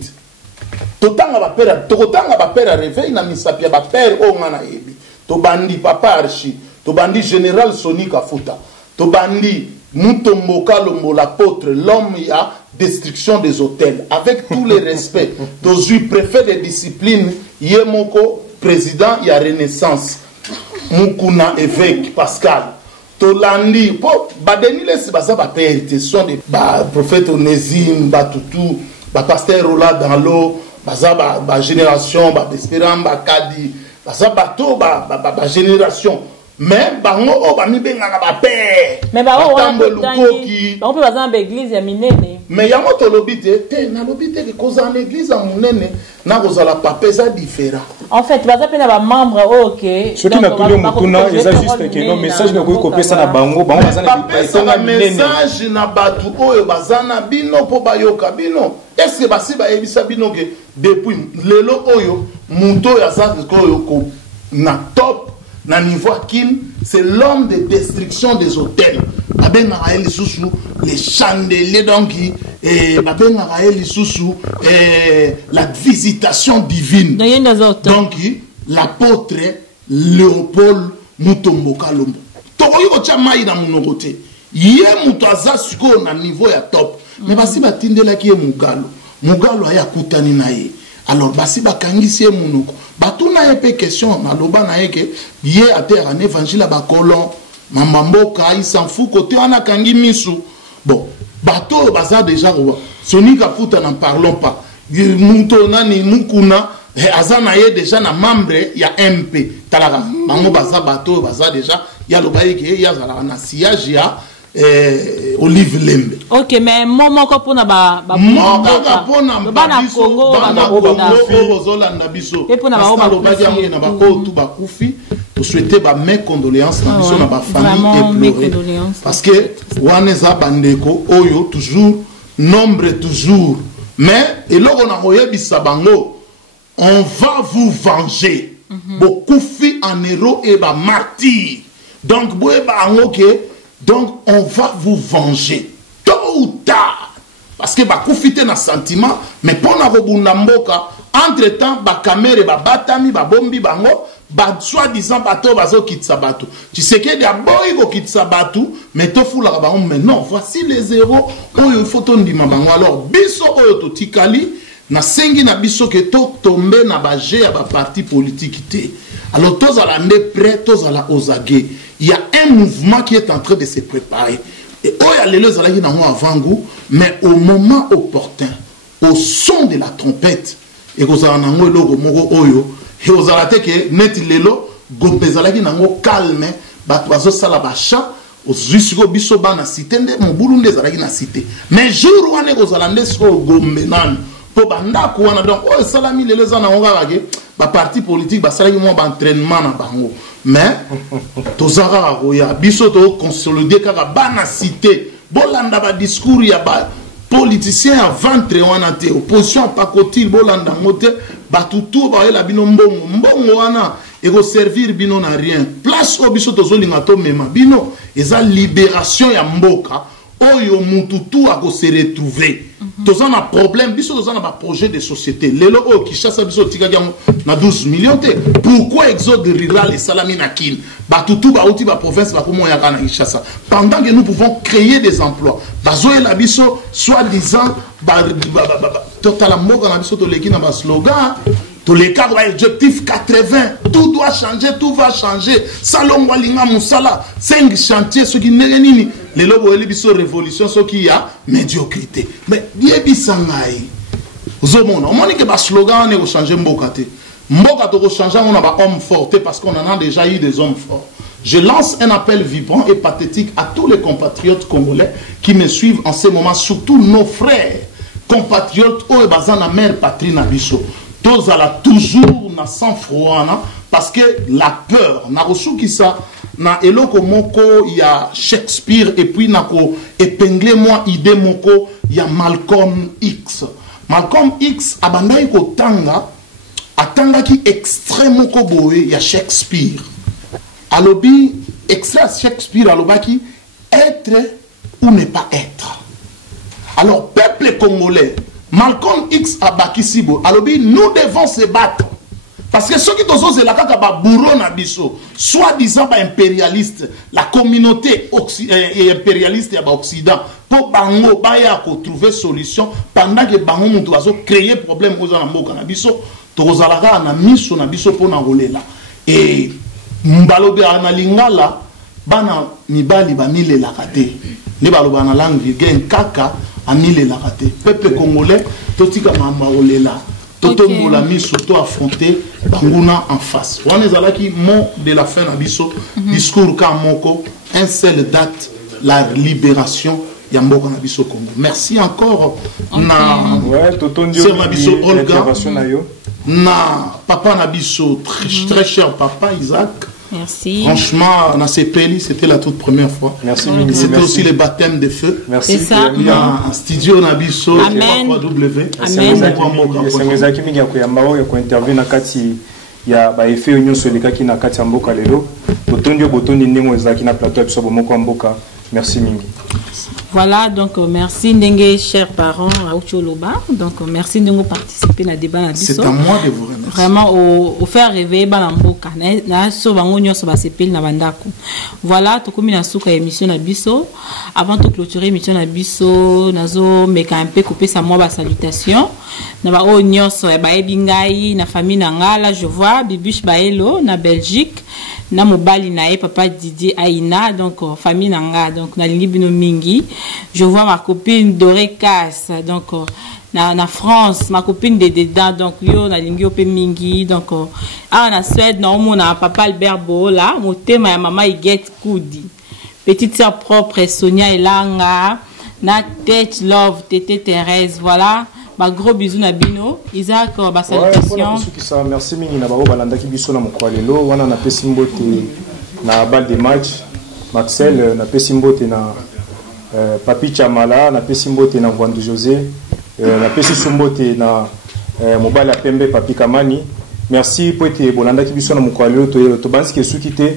totanga ba père totanga ba père réveil na misapia ba père o ngana yebi to bandi papa archi to bandi général Sonic Afuta to bandi Mutomboka Lombo l'apôtre l'homme ya destruction des hôtels avec tous les respects dozu préfet de discipline yemoko président ya renaissance Mukuna évêque Pascal Tolandi po badeni les basa ba père sont des prophètes Onésime Batutu ba pasteur Rola dans l'eau baza ba génération ba espérant ba kadi baza bato ba génération mais bango o ba mi benga ba père mais ba o lukoki ba pe baza na église ya minene mais ya moto lobite te na lobite ke koza na église ya munene na koza la papeza différent en fait baza pe na ba membre OK ce qui na tous les mutuna eza juste que no message na ko kopesa na bango baza na message na batu oyo baza na bino po bayoka bino est-ce que basi ba ebisa bino ke depuis lelo oyo muto ya sa ko ko na top na niveau kin c'est l'homme de destruction des hôtels babenga eli susu les chandeliers donc babenga eli susu la visitation divine donc l'apôtre Léopold Mutomboka Lombo tokoyi ko chama ina munoko te ye muto aza siko na niveau ya top mais basi batindelaki ye mugalo aya kutani na ye alors basi bakangisi ye munoko batuna ye pe question na loba na ye ke ye a terre en évangile ba colon mama mboka il s'en fout côté wana kangi misu bon bato baza déjà Sonic Afuta n'en parlons pas muto nani mukuna azana ye déjà na membre ya MP talaka bango baza bato baza déjà ya loba ye ke ya zala na siège ya Olive Lembe. OK mais momo ko pona ba moka pona ba Congo ba bozolanda biso pona ba lobaki yango na ba ko tu ba kufi to souhaiter ba mes condoléances na biso na ba famille éplorée parce que waneza bandeko oyo toujours nombre toujours mais eloko na koyebisa bango on va vous venger bokufi en héros et ba martyr donc boye ba ngoke donc on va vous venger tôt ou tard parce que bakufite na sentiment mais pona kobunda mboka entre temps ba caméra ba batami ba bombi bango ba soi-disant bato bazo kitsa bato tu sais que d'abord ko kitsa bato mais to fula ka bango mais non voici les héros oyo photo ndima bango alors biso oyo to tikali na sengi na biso ke to tomber na ba jeu ya ba parti politique té alors tous à la prêt tous à la osagé il y a un mouvement qui est en train de se préparer et oh il y a les gens qui n'ont avant goût mais au moment opportun au son de la trompette ekozala nango eloko moko oyo ekozala te ke neti lelo Gombe ezalaki nango calme bato bazosala bachat ozwi sikoyo biso bana cité nde mobulu nde ezalaki na cité mais jour wana ekozala nde sikoyo Gombe nanu mpo bandako wana donc oyo esalami lelo eza nango kaka ke baparti politique basalaki mwa baentraînement na bango mais toza kaka koya biso tokonsolide kaka bana cité bolanda badiscours ya bapoliticien ya ventre wana te opposition pakotile bolanda ngo te bato tu bayela bino mbongo wana ekoservir bino na rien place oyo biso tozolinga tomema bino eza libération ya mboka oyo mutu tu akose retrouver toza na problème biso toza na baprojet de société lelo oyo Kinshasa biso tikaki yango na 12 millions te pourquoi exode rural esalami na kine bato tu bauti baprovince bakomoyaka na Kinshasa pendant que nous pouvons créer des emplois bazoyela biso soi-disant totala mboka na biso toleki na baslogan les cadres objectif 80 tout doit changer tout va changer salongo linga musala 5 chantiers ce qui n'est nini les lobo elibiso révolution ce qui a médiocrité mais yebisa ngai ozomona omoni ke ba slogan ne ko changer mboka te mboka to ko changer on a ba homme fort parce qu'on en a déjà eu des hommes forts. Je lance un appel vibrant et pathétique à tous les compatriotes congolais qui me suivent en ce moment, surtout nos frères compatriotes au bazana mère patrie na biso. Tous à la toujours na sang froid parce que la peur na reçu qui ça na eloko moko ya Shakespeare et puis na ko épingler moi idée moko ya Malcolm X. Malcolm X abandai ko tanga atanga ki extrait moko boye ya Shakespeare. Alobi extrait Shakespeare alobaki être ou ne pas être. Alors peuple congolais Malcolm X a bakisibo alobi nous devons se battre parce que ceux qui sont là kaka bourreau na biso soi-disant ba impérialiste la communauté impérialiste ya ba occident pour bango baya ko trouver solution pendant que bango mutu azo créer problème aux na mboka na biso tozalaka na miso na biso pona kolela et mbalobi na lingala bana mibali ba milela kate ne baloba na langue vulgaire kaka amile la raté peuple congolais totika mamaolela totombola miso to affronter banguna en face on ezala ki mot de la fin na biso discours ka moko un seul date la libération ya mboka na biso Congo. Merci encore na sur na biso Olga na papa na biso très cher papa Isaac. Merci. Franchement, dans ces pays, c'était la toute première fois. Merci. C'était aussi le baptême de feu. Merci. C'est ça. Il y a un studio Nabiso. Amen. W. Amen. ya ba effet union soleka ki na kati mboka lelo botondio botondi ndemo ezaki na plateau biso bomoko mboka. Merci mingi. Voilà, donc merci Ndenge, chers parents, à Ucholoba. Donc merci de nous participer à la débat. C'est à moi de vous remercier. Vraiment, au faire réveiller Balamboka. Voilà, tout comme une émission na biso. Avant de clôturer l'émission na biso, nazo meka un peu couper sa moi salutation. Na ba onyos ba ebingai na famille nangala, je vois Bibush Baelo na Belgique. Na mobali na papa Didier Aina, donc famille nanga, donc na libino mingi. Je vois ma copine Dorekas, donc na France, ma copine de dedans, donc yo na lingio pe mingi, donc na Suède na na papa Albert Bola, motema ya mama Iget Koudi, petite sœur propre Sonia Elanga, na Tete Love, Tété Thérèse, voilà. Bah, gros bisous na bino Isaac ba salutation. Merci mingi na babo balanda ki biso na mokwalelo wana na pesimbote na balle de match Maxel na pesimbote na Papi Chamala na pesimbote na Vandu José na pesimbote na mobile pembe Papi Kamani. Merci pour être bolanda ki biso na mokwalelo to bansi ke sukite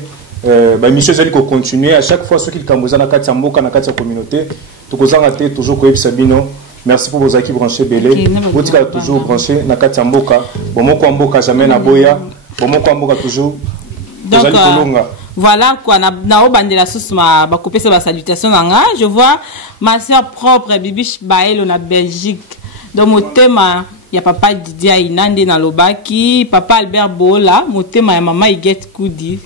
ba mission zali ko continuer à chaque fois ce qu'il kamboza na kati ya mboka na kati ya communauté to kozanga te toujours ko yebisa bino. Merci pour vos acquis branchés belé. Vous êtes toujours branchés na kati mboka. Bomoko mboka jamais na boya. Bomoko mboka toujours. Donc voilà quoi na obandela susma ba couper sa salutation nanga. Je vois ma sœur propre Bibish Baelo na Belgique. Donc motema ya papa Didier Inande na Lobaki, papa Albert Bola, motema ya mama Iget Koudi,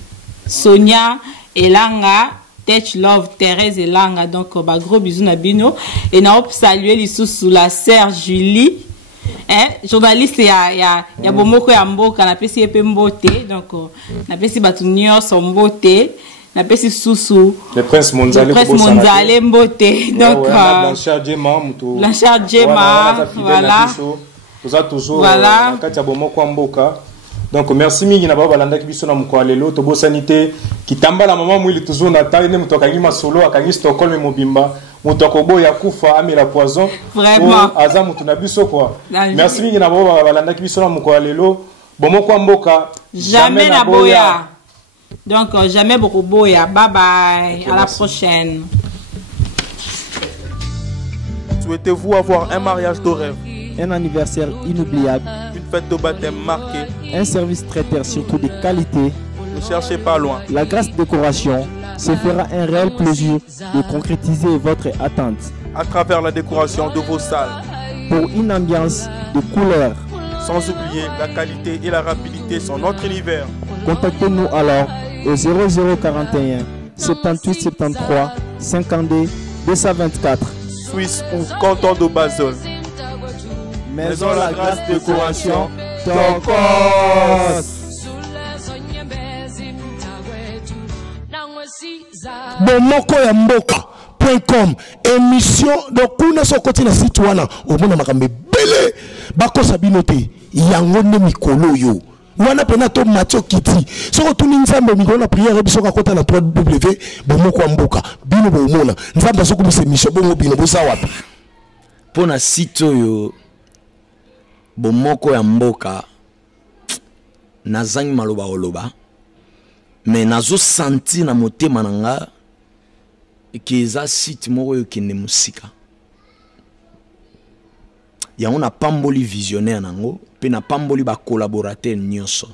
Sonia Elanga, Tech Love, Thérèse Elanga, donc bah, gros bisous na bino. Et na op saluer les sous la sœur Julie, journaliste ya bomoko ya mboka na pesi epe mbote donc na pesi batu nyonso mbote na pesi susu le prince monzale mbote donc Blanchard Djema voilà toujours kati ya bomoko ya mboka. Donc merci mingi na baba balanda ki biso na mko alelo to bosanité kitamba la maman mwili toujours na taille ne mto kangi masolo akangi Stockholm mobimba mto kobo ya kufa amela poison vraiment aza mtu na biso quoi. Merci mingi na baba balanda ki biso na mko alelo bomoko ya mboka jamais na boya. Donc jamais beaucoup boya. Bye bye, à la prochaine. Souhaitez-vous avoir un mariage de rêve, un anniversaire inoubliable, une fête de baptême marquée, un service traiteur surtout de qualité? Ne cherchez pas loin. La Grâce Décoration se fera un réel plaisir de concrétiser votre attente à travers la décoration de vos salles pour une ambiance de couleur. Sans oublier la qualité et la rapidité sont notre univers. Contactez-nous alors au 0041 78 73 52 224. Suisse ou canton de Basel. Maison La Grâce Décoration, Tokos. Bomoko ya mboka.com émission donc kuna sokoti na site wana omona makambe bele bakosa binote yango ne mikolo yo wana pena to Mathieu Kiti soko tuni nzambe mikolo na prière biso ka kota na 3W bomoko ya mboka bino bomona nzambe soko bise mission bongo bino bosa wapi pona site yo bomoko ya mboka nazangi maloba oloba mais nazo senti na motema nanga keza site moko yo kende musika yango na pamboli visionnaire nango pe na pamboli ba collaborateur nyonso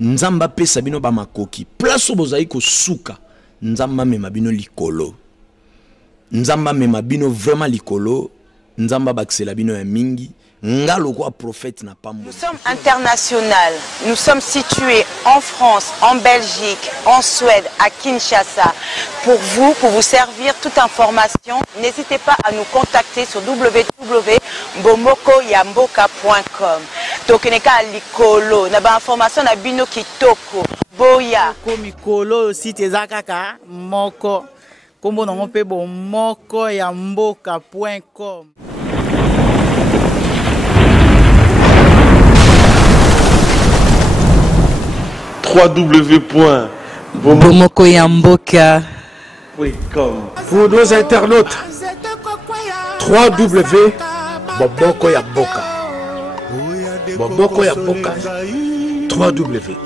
nzamba pesa bino ba makoki place bozai ko suka nzamba mema bino likolo nzamba mema bino vraiment likolo nzamba baksela bino ya mingi ngalo kwa prophète na pambo. Nous sommes international. Nous sommes situés en France, en Belgique, en Suède, à Kinshasa. Pour vous servir toute information, n'hésitez pas à nous contacter sur www.bomokoyamboka.com. Donc neka likolo na ba information na bino kitoko boya ko mikolo site ezakaka moko kombo na ngope bomokoyamboka.com. www.bomokoyamboka.com. Pour nos internautes, www.bomokoyamboka. Bomokoyamboka. 3W.